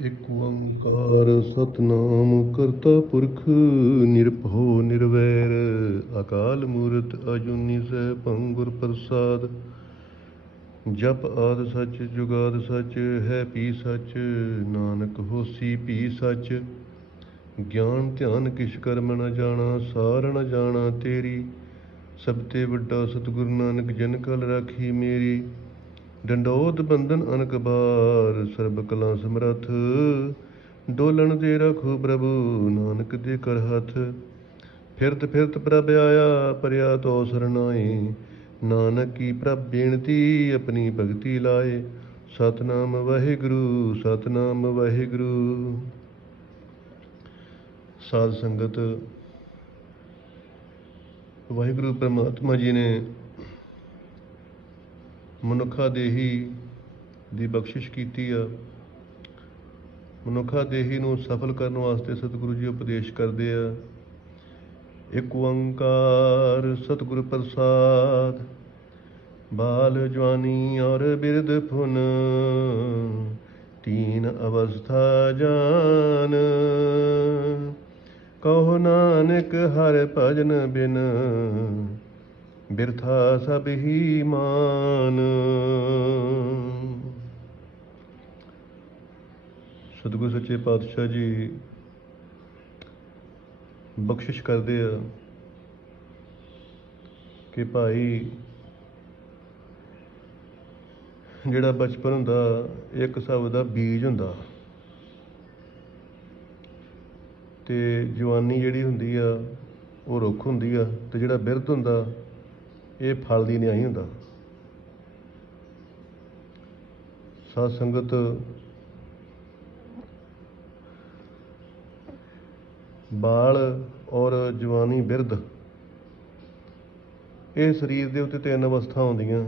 ਇਕ ਓੰਕਾਰ ਸਤਨਾਮ ਕਰਤਾ ਪੁਰਖ, ਨਿਰਭਉ ਨਿਰਵੈਰ, ਅਕਾਲ ਮੂਰਤ ਅਜੂਨੀ ਸੈਭੰ ਗੁਰ ਪ੍ਰਸਾਦ। ਜਪ ਆਦ ਸੱਚ, ਜੁਗਾਦ ਸੱਚ, ਹੈ ਪੀ ਸੱਚ, ਨਾਨਕ ਹੋਸੀ ਪੀ ਸੱਚ। ਗਿਆਨ ਧਿਆਨ ਕਿਛ ਕਰਮ ਨ ਜਾਣਾ, ਸਾਰ ਨ ਜਾਣਾ ਤੇਰੀ। ਸਭ ਤੇ ਵੱਡਾ ਸਤਿਗੁਰੂ ਨਾਨਕ, ਜਨ ਕਲ ਰਾਖੀ ਮੇਰੀ। ਡੰਡੋਤ ਬੰਧਨ ਅਨਕ ਬਾਰ, ਸਰਬ ਕਲਾ ਸਮਰੱਥ। ਡੋਲਣ ਦੇ ਰਖੋ ਪ੍ਰਭੂ, ਨਾਨਕ ਦੇ ਕਰ ਹੱਥ। ਫਿਰਤ ਫਿਰਤ ਪ੍ਰਭ ਆਇਆ, ਪਰਿਆ ਤੋ ਸਰਨਾਈ ਨਾਨਕ ਕੀ ਪ੍ਰਭ ਬੇਨਤੀ, ਆਪਣੀ ਭਗਤੀ ਲਾਏ। ਸਤਨਾਮ ਵਾਹਿਗੁਰੂ ਸਤਨਾਮ ਵਾਹਿਗੁਰੂ। ਸਾਧ ਸੰਗਤ, ਵਾਹਿਗੁਰੂ ਪ੍ਰਮਾਤਮਾ ਜੀ ਨੇ ਮਨੁੱਖਾ ਦੇਹੀ ਦੀ ਬਖਸ਼ਿਸ਼ ਕੀਤੀ ਆ। ਮਨੁੱਖਾ ਦੇਹੀ ਨੂੰ ਸਫਲ ਕਰਨ ਵਾਸਤੇ ਸਤਿਗੁਰੂ ਜੀ ਉਪਦੇਸ਼ ਕਰਦੇ ਆ। ਇੱਕ ਓੰਕਾਰ ਸਤਿਗੁਰ ਪ੍ਰਸਾਦ, ਬਾਲ ਜਵਾਨੀ ਔਰ ਬਿਰਧ ਫੁਨ ਤੀਨ ਅਵਸਥਾ ਜਾਨ। ਕਹੋ ਨਾਨਕ ਹਰ ਭਜਨ ਬਿਨ ਬਿਰਥਾ ਸਭ ਹੀ ਮਾਨ। ਸਤਿਗੁਰ ਸੱਚੇ ਪਾਤਸ਼ਾਹ ਜੀ, ਬਖਸ਼ਿਸ਼ ਕਰਦੇ ਆ ਕਿ ਭਾਈ ਜਿਹੜਾ ਬਚਪਨ ਹੁੰਦਾ, ਇੱਕ ਹਿਸਾਬ ਦਾ ਬੀਜ ਹੁੰਦਾ। ਤੇ ਜਵਾਨੀ ਜਿਹੜੀ ਹੁੰਦੀ ਆ, ਉਹ ਰੁੱਖ ਹੁੰਦੀ ਆ, ਤੇ ਜਿਹੜਾ ਬਿਰਧ ਹੁੰਦਾ ਇਹ ਫਲ ਦੀ ਨਿਆਈ ਹੁੰਦਾ। ਸਾਧ ਸੰਗਤ ਬਾਲ ਔਰ ਜਵਾਨੀ ਬਿਰਧ, ਇਹ ਸਰੀਰ ਦੇ ਉੱਤੇ ਤਿੰਨ ਅਵਸਥਾ ਆਉਂਦੀਆਂ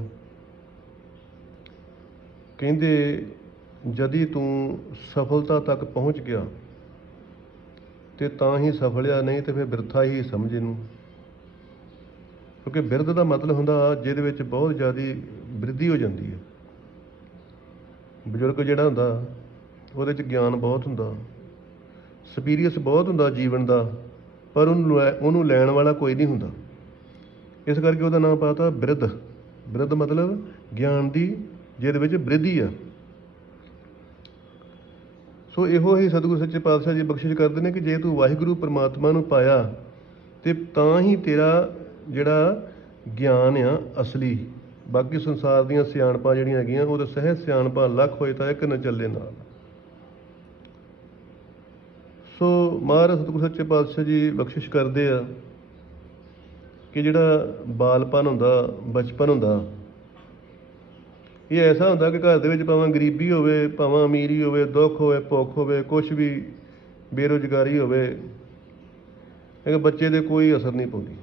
ਕਹਿੰਦੇ, ਜਦੀ ਤੂੰ ਸਫਲਤਾ ਤੱਕ ਪਹੁੰਚ ਗਿਆ, ਤੇ ਤਾਂ ਹੀ ਸਫਲਿਆ ਨਹੀਂ ਤੇ ਫਿਰ ਬਿਰਥਾ ਹੀ ਸਮਝ ਇਹਨੂੰ ਕਿਉਂਕਿ ਬਿਰਧ ਦਾ ਮਤਲਬ ਹੁੰਦਾ ਜਿਹਦੇ ਵਿੱਚ ਬਹੁਤ ਜ਼ਿਆਦੀ ਬ੍ਰਿਧੀ ਹੋ ਜਾਂਦੀ ਹੈ। ਬਜ਼ੁਰਗ ਜਿਹੜਾ ਹੁੰਦਾ, ਉਹਦੇ 'ਚ ਗਿਆਨ ਬਹੁਤ ਹੁੰਦਾ। ਸਪੀਰੀਅਸ ਬਹੁਤ ਹੁੰਦਾ ਜੀਵਨ ਦਾ, ਪਰ ਉਹਨੂੰ ਲੈ- ਉਹਨੂੰ ਲੈਣ ਵਾਲਾ ਕੋਈ ਨਹੀਂ ਹੁੰਦਾ। ਇਸ ਕਰਕੇ ਉਹਦਾ ਨਾਮ ਪਾਤਾ ਬਿਰਧ। ਬਿਰਧ ਮਤਲਬ ਗਿਆਨ ਦੀ, ਜਿਹਦੇ ਵਿੱਚ ਬ੍ਰਿਧੀ ਆ। ਸੋ ਇਹੋ ਹੀ ਸਤਿਗੁਰੂ ਸੱਚੇ ਪਾਤਸ਼ਾਹ ਜੀ ਬਖਸ਼ਿਸ਼ ਕਰਦੇ ਨੇ ਕਿ ਜੇ ਤੂੰ ਵਾਹਿਗੁਰੂ ਪਰਮਾਤਮਾ ਨੂੰ ਪਾਇਆ, ਤੇ ਤਾਂ ਹੀ ਤੇਰਾ ਜਿਹੜਾ ਗਿਆਨ ਆ, ਅਸਲੀ, ਬਾਕੀ ਸੰਸਾਰ ਦੀਆਂ ਸਿਆਣਪਾਂ ਜਿਹੜੀਆਂ ਹੈਗੀਆਂ, ਉਹ ਤਾਂ ਸਹਿਜ ਸਿਆਣਪਾਂ, ਲੱਖ ਹੋਏ ਤਾਂ ਇੱਕ ਨਾ ਚੱਲੇ ਨਾਲ। ਸੋ ਮਹਾਰਾਜ ਸਤਿਗੁਰੂ ਸੱਚੇ ਪਾਤਸ਼ਾਹ ਜੀ ਬਖਸ਼ਿਸ਼ ਕਰਦੇ ਆ ਕਿ ਜਿਹੜਾ ਬਾਲਪਨ ਹੁੰਦਾ, ਬਚਪਨ ਹੁੰਦਾ, ਇਹ ਐਸਾ ਹੁੰਦਾ ਕਿ ਘਰ ਦੇ ਵਿੱਚ ਭਾਵੇਂ ਗਰੀਬੀ ਹੋਵੇ, ਭਾਵੇਂ ਅਮੀਰੀ ਹੋਵੇ, ਦੁੱਖ ਹੋਵੇ, ਭੁੱਖ ਹੋਵੇ ਕੁਝ ਵੀ ਬੇਰੁਜ਼ਗਾਰੀ ਹੋਵੇ ਇਹ ਬੱਚੇ ਦੇ ਕੋਈ ਅਸਰ ਨਹੀਂ ਪਾਉਂਦੀ।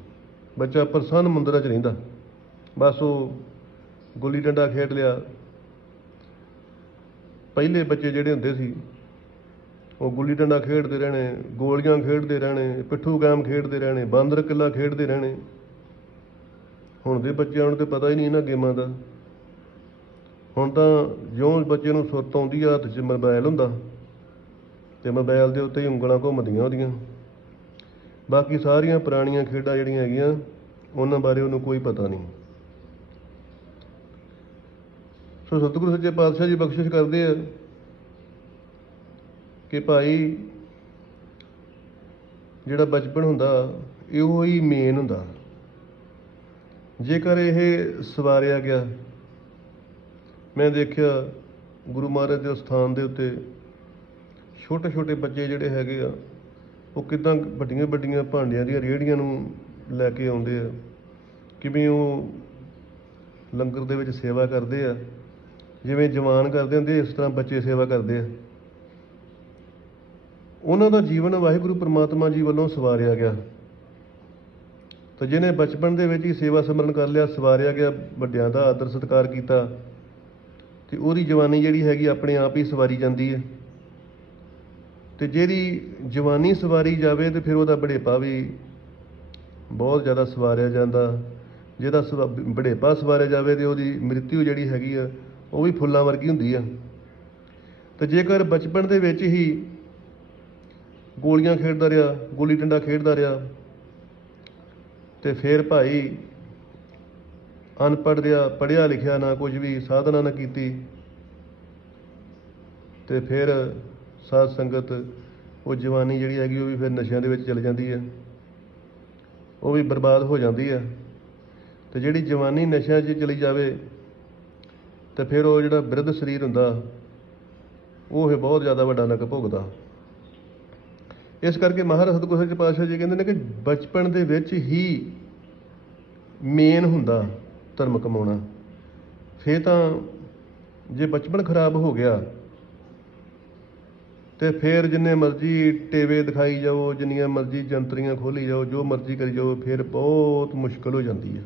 ਬੱਚਾ ਪ੍ਰਸੰਨ ਮੰਦਰਾਂ 'ਚ ਰਹਿੰਦਾ। ਬਸ ਉਹ ਗੁੱਲੀ ਡੰਡਾ ਖੇਡ ਲਿਆ। ਪਹਿਲੇ ਬੱਚੇ ਜਿਹੜੇ ਹੁੰਦੇ ਸੀ, ਉਹ ਗੁੱਲੀ ਡੰਡਾ ਖੇਡਦੇ ਰਹਿਣੇ, ਗੋਲੀਆਂ ਖੇਡਦੇ ਰਹਿਣੇ, ਪਿੱਠੂ ਗਾਮ ਖੇਡਦੇ ਰਹਿਣੇ, ਬਾਂਦਰ ਕਿੱਲਾ ਖੇਡਦੇ ਰਹਿਣੇ। ਹੁਣ ਦੇ ਬੱਚਿਆਂ ਨੂੰ ਤੇ ਪਤਾ ਹੀ ਨਹੀਂ ਇਹਨਾਂ ਗੇਮਾਂ ਦਾ। ਹੁਣ ਤਾਂ ਜਿਉਂ ਬੱਚੇ ਨੂੰ ਸੁਰਤ ਆਉਂਦੀ ਆ ਹੱਥ 'ਚ ਮੋਬਾਈਲ ਹੁੰਦਾ, ਤੇ ਮੋਬਾਈਲ ਦੇ ਉੱਤੇ ਹੀ ਉਂਗਲਾਂ ਘੁੰਮਦੀਆਂ ਉਹਦੀਆਂ। ਬਾਕੀ ਸਾਰੀਆਂ ਪੁਰਾਣੀਆਂ ਖੇਡਾਂ ਜਿਹੜੀਆਂ ਹੈਗੀਆਂ, ਉਹਨਾਂ ਬਾਰੇ ਉਹਨੂੰ ਕੋਈ ਪਤਾ ਨਹੀਂ। ਸੋ ਸਤਿਗੁਰੂ ਸੱਚੇ ਪਾਤਸ਼ਾਹ ਜੀ ਬਖਸ਼ਿਸ਼ ਕਰਦੇ ਆ ਕਿ ਭਾਈ ਜਿਹੜਾ ਬਚਪਨ ਹੁੰਦਾ ਇਹੋ ਹੀ ਮੇਨ ਹੁੰਦਾ। ਜੇਕਰ ਇਹ ਸਵਾਰਿਆ ਗਿਆ, ਮੈਂ ਦੇਖਿਆ ਗੁਰੂ ਮਹਾਰਾਜ ਦੇ ਸਥਾਨ ਦੇ ਉੱਤੇ ਛੋਟੇ ਛੋਟੇ ਬੱਚੇ ਜਿਹੜੇ ਹੈਗੇ ਆ ਉਹ ਕਿੱਦਾਂ ਵੱਡੀਆਂ ਵੱਡੀਆਂ ਭਾਂਡਿਆਂ ਦੀਆਂ ਰੇਹੜੀਆਂ ਨੂੰ ਲੈ ਕੇ ਆਉਂਦੇ ਆ, ਕਿਵੇਂ ਉਹ ਲੰਗਰ ਦੇ ਵਿੱਚ ਸੇਵਾ ਕਰਦੇ ਆ, ਜਿਵੇਂ ਜਵਾਨ ਕਰਦੇ ਹੁੰਦੇ ਇਸ ਤਰ੍ਹਾਂ ਬੱਚੇ ਸੇਵਾ ਕਰਦੇ ਆ। ਉਹਨਾਂ ਦਾ ਜੀਵਨ ਵਾਹਿਗੁਰੂ ਪ੍ਰਮਾਤਮਾ ਜੀ ਵੱਲੋਂ ਸਵਾਰਿਆ ਗਿਆ। ਤਾਂ ਜਿਹਨੇ ਬਚਪਨ ਦੇ ਵਿੱਚ ਹੀ ਸੇਵਾ ਸਿਮਰਨ ਕਰ ਲਿਆ, ਸਵਾਰਿਆ ਗਿਆ, ਵੱਡਿਆਂ ਦਾ ਆਦਰ ਸਤਿਕਾਰ ਕੀਤਾ, ਤੇ ਉਹਦੀ ਜਵਾਨੀ ਜਿਹੜੀ ਹੈਗੀ ਆਪਣੇ ਆਪ ਹੀ ਸਵਾਰੀ ਜਾਂਦੀ ਹੈ। ਤੇ ਜਿਹਦੀ ਜਵਾਨੀ ਸਵਾਰੀ ਜਾਵੇ ਤੇ ਫਿਰ ਉਹਦਾ ਬੜੇਪਾ ਵੀ ਬਹੁਤ ਜ਼ਿਆਦਾ ਸਵਾਰਿਆ ਜਾਂਦਾ। ਜਿਹਦਾ ਸਵਾ- ਬੜੇਪਾ ਸਵਾਰਿਆ ਜਾਵੇ ਤੇ ਉਹਦੀ ਮ੍ਰਿਤਿੂ ਜਿਹੜੀ ਹੈਗੀ ਆ, ਉਹ ਵੀ ਫੁੱਲਾਂ ਵਰਗੀ ਹੁੰਦੀ ਆ। ਤੇ ਜੇਕਰ ਬਚਪਨ ਦੇ ਵਿੱਚ ਹੀ ਗੋਲੀਆਂ ਖੇਡਦਾ ਰਿਹਾ, ਗੋਲੀ ਡੰਡਾ ਖੇਡਦਾ ਰਿਹਾ, ਤੇ ਫਿਰ ਭਾਈ ਅਨਪੜ੍ਹ ਰਿਹਾ, ਪੜ੍ਹਿਆ ਲਿਖਿਆ ਨਾ ਕੁਝ ਵੀ, ਸਾਧਨਾ ਨਾ ਕੀਤੀ, ਤੇ ਫਿਰ ਸਾਧ ਸੰਗਤ, ਉਹ ਜਵਾਨੀ ਜਿਹੜੀ ਹੈਗੀ ਉਹ ਵੀ ਫਿਰ ਨਸ਼ਿਆਂ ਦੇ ਵਿੱਚ ਚਲ ਜਾਂਦੀ ਹੈ। ਉਹ ਵੀ ਬਰਬਾਦ ਹੋ ਜਾਂਦੀ ਹੈ। ਤੇ ਜਿਹੜੀ ਜਵਾਨੀ ਨਸ਼ਿਆਂ 'ਚ ਚਲੀ ਜਾਵੇ, ਤੇ ਫਿਰ ਉਹ ਜਿਹੜਾ ਬਿਰਧ ਸਰੀਰ ਹੁੰਦਾ, ਉਹ ਇਹ ਬਹੁਤ ਜ਼ਿਆਦਾ ਵੱਡਾ ਨਰਕ ਭੋਗਦਾ। ਇਸ ਕਰਕੇ ਮਹਾਰਾਜ ਸਤਿਗੁਰੂ ਸਾਹਿਬ ਪਾਤਸ਼ਾਹ ਜੀ ਕਹਿੰਦੇ ਨੇ ਕਿ ਬਚਪਨ ਦੇ ਵਿੱਚ ਹੀ ਮੇਨ ਹੁੰਦਾ ਧਰਮ ਕਮਾਉਣਾ। ਫੇਰ ਤਾਂ ਜੇ ਬਚਪਨ ਖਰਾਬ ਹੋ ਗਿਆ ਤੇ ਫਿਰ ਜਿੰਨੇ ਮਰਜ਼ੀ ਟੇਵੇ ਦਿਖਾਈ ਜਾਓ, ਜਿੰਨੀਆਂ ਮਰਜ਼ੀ ਜੰਤਰੀਆਂ ਖੋਲੀ ਜਾਓ, ਜੋ ਮਰਜ਼ੀ ਕਰੀ ਜਾਓ, ਫਿਰ ਬਹੁਤ ਮੁਸ਼ਕਲ ਹੋ ਜਾਂਦੀ ਹੈ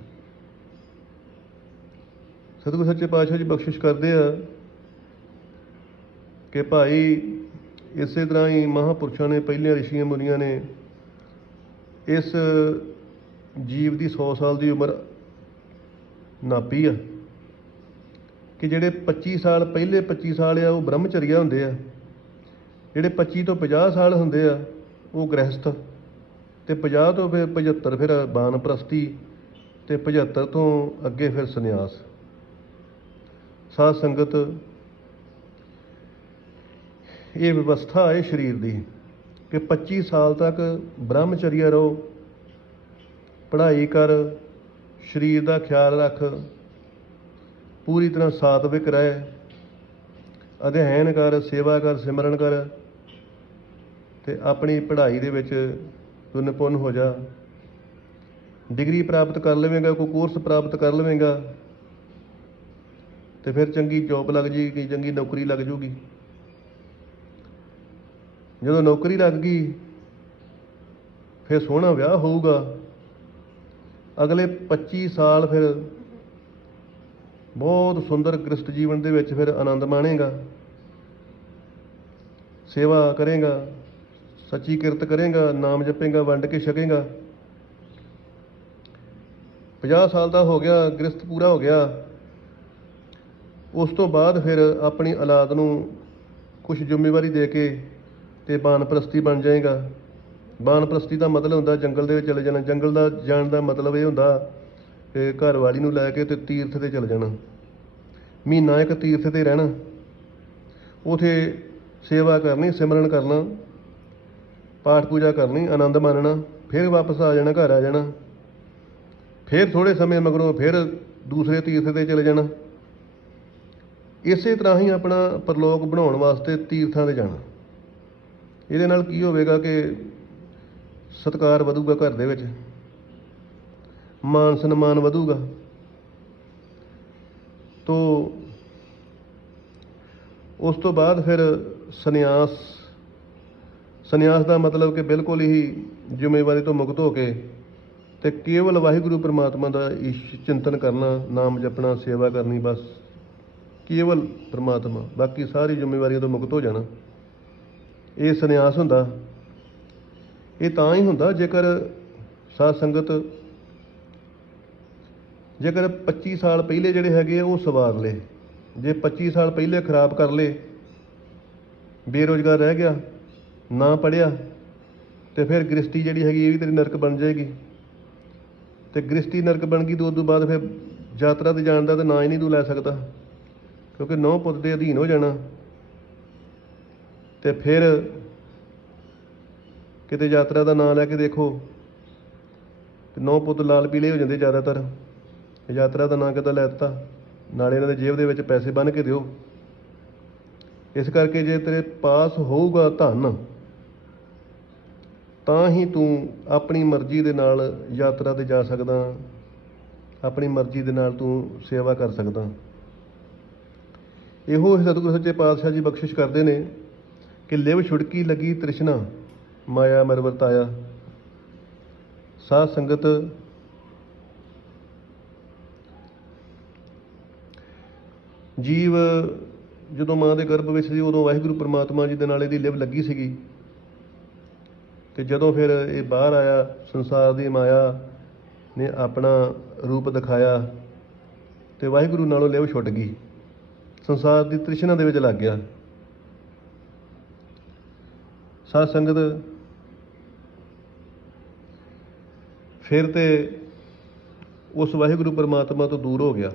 ਸਤਿਗੁਰ ਸੱਚੇ ਪਾਤਸ਼ਾਹ ਜੀ ਬਖਸ਼ਿਸ਼ ਕਰਦੇ ਆ ਕਿ ਭਾਈ ਇਸੇ ਤਰ੍ਹਾਂ ਹੀ ਮਹਾਪੁਰਸ਼ਾਂ ਨੇ, ਪਹਿਲੀਆਂ ਰਿਸ਼ੀਆਂ ਮੁਨੀਆਂ ਨੇ, ਇਸ ਜੀਵ ਦੀ 100 ਸਾਲ ਦੀ ਉਮਰ ਨਾਪੀ ਆ ਕਿ ਜਿਹੜੇ 25 ਸਾਲ, ਪਹਿਲੇ 25 ਸਾਲ ਆ, ਉਹ ਬ੍ਰਹਮਚਰੀਆ ਹੁੰਦੇ ਆ। ਜਿਹੜੇ 25 ਤੋਂ 50 ਸਾਲ ਹੁੰਦੇ ਆ, ਉਹ ਗ੍ਰਹਿਸਥ। ਤੇ 50 ਤੋਂ ਫਿਰ 75 ਫਿਰ ਬਾਨਪ੍ਰਸਤੀ ਤੇ 75 ਤੋਂ ਅੱਗੇ ਫਿਰ ਸੰਨਿਆਸ। ਸਾਧ ਸੰਗਤ, ਇਹ ਵਿਵਸਥਾ ਹੈ ਸਰੀਰ ਦੀ ਕਿ 25 ਸਾਲ ਤੱਕ ਬ੍ਰਹਮਚਰੀਆ ਰਹੋ, ਪੜ੍ਹਾਈ ਕਰ, ਸਰੀਰ ਦਾ ਖਿਆਲ ਰੱਖ, ਪੂਰੀ ਤਰ੍ਹਾਂ ਸਾਤਵਿਕ ਰਹਿ, ਅਧਿਐਨ ਕਰ, ਸੇਵਾ ਕਰ, ਸਿਮਰਨ ਕਰ ਤੇ ਆਪਣੀ ਪੜ੍ਹਾਈ ਦੇ ਵਿੱਚ ਤੂੰ ਨਿਪੁੰਨ ਹੋ ਜਾ। ਡਿਗਰੀ ਪ੍ਰਾਪਤ ਕਰ ਲਵੇਂਗਾ, ਕੋਈ ਕੋਰਸ ਪ੍ਰਾਪਤ ਕਰ ਲਵੇਂਗਾ, ਤੇ ਫਿਰ ਚੰਗੀ ਜੌਬ ਲੱਗ ਜੇਗੀ, ਚੰਗੀ ਨੌਕਰੀ ਲੱਗ ਜੂਗੀ। ਜਦੋਂ ਨੌਕਰੀ ਲੱਗ ਗਈ, ਫਿਰ ਸੋਹਣਾ ਵਿਆਹ ਹੋਊਗਾ। ਅਗਲੇ 25 ਸਾਲ ਫਿਰ ਬਹੁਤ ਸੁੰਦਰ ਗ੍ਰਸਤ ਜੀਵਨ ਦੇ ਵਿੱਚ ਫਿਰ ਆਨੰਦ ਮਾਣੇਗਾ। ਸੇਵਾ ਕਰੇਗਾ। ਸੱਚੀ ਕਿਰਤ ਕਰੇਗਾ, ਨਾਮ ਜਪੇਗਾ, ਵੰਡ ਕੇ ਛਕੇਗਾ। 50 ਸਾਲ ਦਾ ਹੋ ਗਿਆ ਗ੍ਰਸਤ ਪੂਰਾ ਹੋ ਗਿਆ। ਉਸ ਤੋਂ ਬਾਅਦ ਫਿਰ ਆਪਣੀ ਔਲਾਦ ਨੂੰ ਕੁਝ ਜ਼ਿੰਮੇਵਾਰੀ ਦੇ ਕੇ ਤੇ ਬਾਨਪ੍ਰਸਤੀ ਬਣ ਜਾਏਗਾ। ਬਾਨਪ੍ਰਸਤੀ ਦਾ ਮਤਲਬ ਹੁੰਦਾ ਜੰਗਲ ਦੇ ਵਿੱਚ ਚਲੇ ਜਾਣਾ। ਜੰਗਲ ਦਾ ਜਾਣ ਦਾ ਮਤਲਬ ਇਹ ਹੁੰਦਾ ਕਿ ਘਰ ਵਾਲੀ ਨੂੰ ਲੈ ਕੇ ਤੇ ਤੀਰਥ ਤੇ ਚਲੇ ਜਾਣਾ। ਮਹੀਨਾ ਇੱਕ ਤੀਰਥ ਤੇ ਰਹਿਣਾ। ਉਥੇ ਸੇਵਾ ਕਰਨੀ, ਸਿਮਰਨ ਕਰਨਾ। ਪਾਠ ਪੂਜਾ ਕਰਨੀ, ਆਨੰਦ ਮਾਣਨਾ ਫਿਰ ਵਾਪਸ ਆ ਜਾਣਾ, ਘਰ ਆ ਜਾਣਾ। ਫਿਰ ਥੋੜੇ ਸਮੇਂ ਮਗਰੋਂ ਫਿਰ ਦੂਸਰੇ ਤੀਰਥ ਤੇ ਚਲੇ ਜਾਣਾ। ਇਸੇ ਤਰ੍ਹਾਂ ਹੀ ਆਪਣਾ ਪਰਲੋਕ ਬਣਾਉਣ ਵਾਸਤੇ ਤੀਰਥਾਂ ਤੇ ਜਾਣਾ। ਇਹਦੇ ਨਾਲ ਕੀ ਹੋਵੇਗਾ ਕਿ ਸਤਕਾਰ ਵਧੂਗਾ ਘਰ ਦੇ ਵਿੱਚ। ਮਾਨ ਸਨਮਾਨ ਵਧੂਗਾ। ਤੋਂ ਉਸ ਤੋਂ ਬਾਅਦ ਫਿਰ ਸੰਨਿਆਸ ਸੰਨਿਆਸ ਦਾ ਮਤਲਬ ਕਿ ਬਿਲਕੁਲ ਹੀ ਜ਼ਿੰਮੇਵਾਰੀ ਤੋਂ ਮੁਕਤ ਹੋ ਕੇ ਤੇ ਕੇਵਲ ਵਾਹਿਗੁਰੂ ਪ੍ਰਮਾਤਮਾ ਦਾ ਇਸ਼- ਚਿੰਤਨ ਕਰਨਾ, ਨਾਮ ਜਪਣਾ, ਸੇਵਾ ਕਰਨੀ, ਬਸ ਕੇਵਲ ਪ੍ਰਮਾਤਮਾ, ਬਾਕੀ ਸਾਰੀ ਜ਼ਿੰਮੇਵਾਰੀਆਂ ਤੋਂ ਮੁਕਤ ਹੋ ਜਾਣਾ। ਇਹ ਸੰਨਿਆਸ ਹੁੰਦਾ। ਇਹ ਤਾਂ ਹੀ ਹੁੰਦਾ ਜੇਕਰ ਸਾਧ ਸੰਗਤ ਜੇਕਰ 25 ਸਾਲ ਪਹਿਲੇ ਜਿਹੜੇ ਹੈਗੇ ਆ, ਉਹ ਸਵਾਰ ਲੇ। ਜੇ 25 ਸਾਲ ਪਹਿਲੇ ਖਰਾਬ ਕਰ ਲੇ, ਬੇਰੋਜ਼ਗਾਰ ਰਹਿ ਗਿਆ ਨਾ ਪੜਿਆ ਤੇ ਫਿਰ ਗ੍ਰਸਤੀ ਜਿਹੜੀ ਹੈਗੀ ਇਹ ਵੀ ਤੇਰੀ ਨਰਕ ਬਣ ਜਾਏਗੀ। ਤੇ ਗ੍ਰਸਤੀ ਨਰਕ ਬਣ ਗਈ ਤੋਂ ਉਦੋਂ ਬਾਅਦ ਫਿਰ ਯਾਤਰਾ ਤੇ ਜਾਣ ਦਾ ਤਾਂ ਨਾਂ ਹੀ ਨਹੀਂ ਤੂੰ ਲੈ ਸਕਦਾ, ਕਿਉਂਕਿ ਨੌ ਪੁੱਤ ਦੇ ਅਧੀਨ ਹੋ ਜਾਣਾ। ਤੇ ਫਿਰ ਕਿਤੇ ਯਾਤਰਾ ਦਾ ਨਾਂ ਲੈ ਕੇ ਦੇਖੋ, ਤੇ ਨੌ ਪੁੱਤ ਲਾਲ ਪੀਲੇ ਹੋ ਜਾਂਦੇ ਜ਼ਿਆਦਾਤਰ। ਯਾਤਰਾ ਦਾ ਨਾਂ ਕਿੱਦਾਂ ਲੈ ਦਿੱਤਾ? ਨਾਲੇ ਇਹਨਾਂ ਦੇ ਜੇਬ ਦੇ ਵਿੱਚ ਪੈਸੇ ਬੰਨ ਕੇ ਦਿਓ। ਇਸ ਕਰਕੇ ਜੇ ਤੇਰੇ ਪਾਸ ਹੋਊਗਾ ਧਨ ਤਾਂ ਹੀ ਤੂੰ ਆਪਣੀ ਮਰਜ਼ੀ ਦੇ ਨਾਲ ਯਾਤਰਾ ਤੇ ਜਾ ਸਕਦਾ। ਆਪਣੀ ਮਰਜ਼ੀ ਦੇ ਨਾਲ ਤੂੰ ਸੇਵਾ ਕਰ ਸਕਦਾ। ਇਹੋ ਸਤਿਗੁਰੂ ਸੱਚੇ ਪਾਤਸ਼ਾਹ ਜੀ ਬਖਸ਼ਿਸ਼ ਕਰਦੇ ਨੇ ਕਿ ਲਿਵ ਛੁੜਕੀ ਲੱਗੀ ਤ੍ਰਿਸ਼ਨਾ, ਮਾਇਆ ਮਰ ਵਰਤਾਇਆ। ਸਾਧ ਸੰਗਤ ਜੀਵ ਜਦੋਂ ਮਾਂ ਦੇ ਗਰਭ ਵਿੱਚ ਸੀ, ਉਦੋਂ ਵਾਹਿਗੁਰੂ ਪ੍ਰਮਾਤਮਾ ਜੀ ਦੇ ਨਾਲ ਇਹਦੀ ਲਿਵ ਲੱਗੀ ਸੀਗੀ। ਅਤੇ ਜਦੋਂ ਫਿਰ ਇਹ ਬਾਹਰ ਆਇਆ, ਸੰਸਾਰ ਦੀ ਮਾਇਆ ਨੇ ਆਪਣਾ ਰੂਪ ਦਿਖਾਇਆ ਅਤੇ ਵਾਹਿਗੁਰੂ ਨਾਲੋਂ ਲਿਵ ਛੁੱਟ ਗਈ। ਸੰਸਾਰ ਦੀ ਤ੍ਰਿਸ਼ਨਾ ਦੇ ਵਿੱਚ ਲੱਗ ਗਿਆ। ਸਾਧ ਸੰਗਤ, ਫਿਰ ਤੇ ਉਸ ਵਾਹਿਗੁਰੂ ਪਰਮਾਤਮਾ ਤੋਂ ਦੂਰ ਹੋ ਗਿਆ।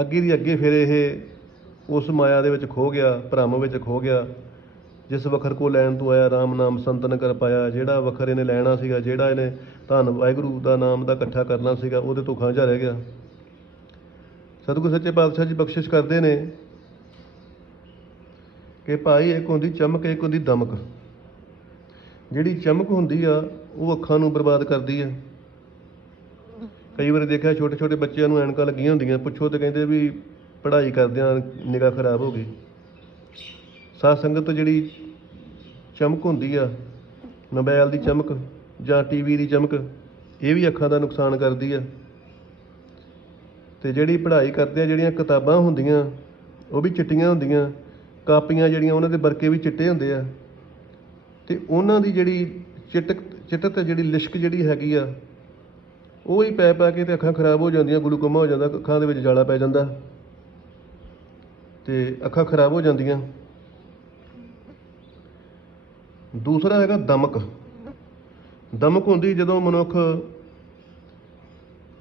ਅੱਗੇ ਦੀ ਅੱਗੇ ਫਿਰ ਇਹ ਉਸ ਮਾਇਆ ਦੇ ਵਿੱਚ ਖੋ ਗਿਆ, ਭਰਮ ਵਿੱਚ ਖੋ ਗਿਆ। ਜਿਸ ਵਖਰ ਕੋ ਲੈਣ ਤੋਂ ਆਇਆ RAM ਨਾਮ ਸੰਤਨ ਕਰ ਪਾਇਆ, ਜਿਹੜਾ ਵਖਰ ਇਹਨੇ ਲੈਣਾ ਸੀਗਾ, ਜਿਹੜਾ ਇਹਨੇ ਧੰਨ ਵਾਹਿਗੁਰੂ ਦਾ ਨਾਮ ਦਾ ਇਕੱਠਾ ਕਰਨਾ ਸੀਗਾ, ਉਹਦੇ ਤੋਂ ਖਾਂਝਾ ਰਹਿ ਗਿਆ। ਸਤਿਗੁਰ ਸੱਚੇ ਪਾਤਸ਼ਾਹ ਜੀ ਬਖਸ਼ਿਸ਼ ਕਰਦੇ ਨੇ ਕਿ ਭਾਈ ਇੱਕ ਹੁੰਦੀ ਚਮਕ, ਇੱਕ ਹੁੰਦੀ ਦਮਕ। ਜਿਹੜੀ ਚਮਕ ਹੁੰਦੀ ਆ, ਉਹ ਅੱਖਾਂ ਨੂੰ ਬਰਬਾਦ ਕਰਦੀ ਆ। ਕਈ ਵਾਰੀ ਦੇਖਿਆ ਛੋਟੇ ਛੋਟੇ ਬੱਚਿਆਂ ਨੂੰ ਐਨਕਾਂ ਲੱਗੀਆਂ ਹੁੰਦੀਆਂ, ਪੁੱਛੋ ਤੇ ਕਹਿੰਦੇ ਵੀ ਪੜ੍ਹਾਈ ਕਰਦਿਆਂ ਨਿਗਾਹ ਖਰਾਬ ਹੋ ਗਈ। ਸਾਧ ਸੰਗਤ ਜਿਹੜੀ ਚਮਕ ਹੁੰਦੀ ਆ ਮੋਬਾਈਲ ਦੀ ਚਮਕ ਜਾਂ ਟੀਵੀ ਦੀ ਚਮਕ, ਇਹ ਵੀ ਅੱਖਾਂ ਦਾ ਨੁਕਸਾਨ ਕਰਦੀ ਆ। ਤੇ ਜਿਹੜੀ ਪੜ੍ਹਾਈ ਕਰਦੇ ਆ, ਜਿਹੜੀਆਂ ਕਿਤਾਬਾਂ ਹੁੰਦੀਆਂ, ਉਹ ਵੀ ਚਿੱਟੀਆਂ ਹੁੰਦੀਆਂ, ਕਾਪੀਆਂ ਜਿਹੜੀਆਂ ਉਹਨਾਂ ਦੇ ਵਰਕੇ ਵੀ ਚਿੱਟੇ ਹੁੰਦੇ ਆ। ਤੇ ਉਹਨਾਂ ਦੀ ਜਿਹੜੀ ਚਿਟਕ ਚਿਟਕ ਜਿਹੜੀ ਲਿਸ਼ਕ ਜਿਹੜੀ ਹੈਗੀ ਆ, ਉਹ ਹੀ ਪੈ ਪੈ ਕੇ ਤੇ ਅੱਖਾਂ ਖਰਾਬ ਹੋ ਜਾਂਦੀਆਂ, ਗਲੂਕੋਮਾ ਹੋ ਜਾਂਦਾ, ਅੱਖਾਂ ਦੇ ਵਿੱਚ ਜਾਲਾ ਪੈ ਜਾਂਦਾ। ਤੇ ਅੱਖਾਂ ਖਰਾਬ ਹੋ ਜਾਂਦੀਆਂ। ਦੂਸਰਾ ਹੈਗਾ ਦਮਕ। ਦਮਕ ਹੁੰਦੀ ਜਦੋਂ ਮਨੁੱਖ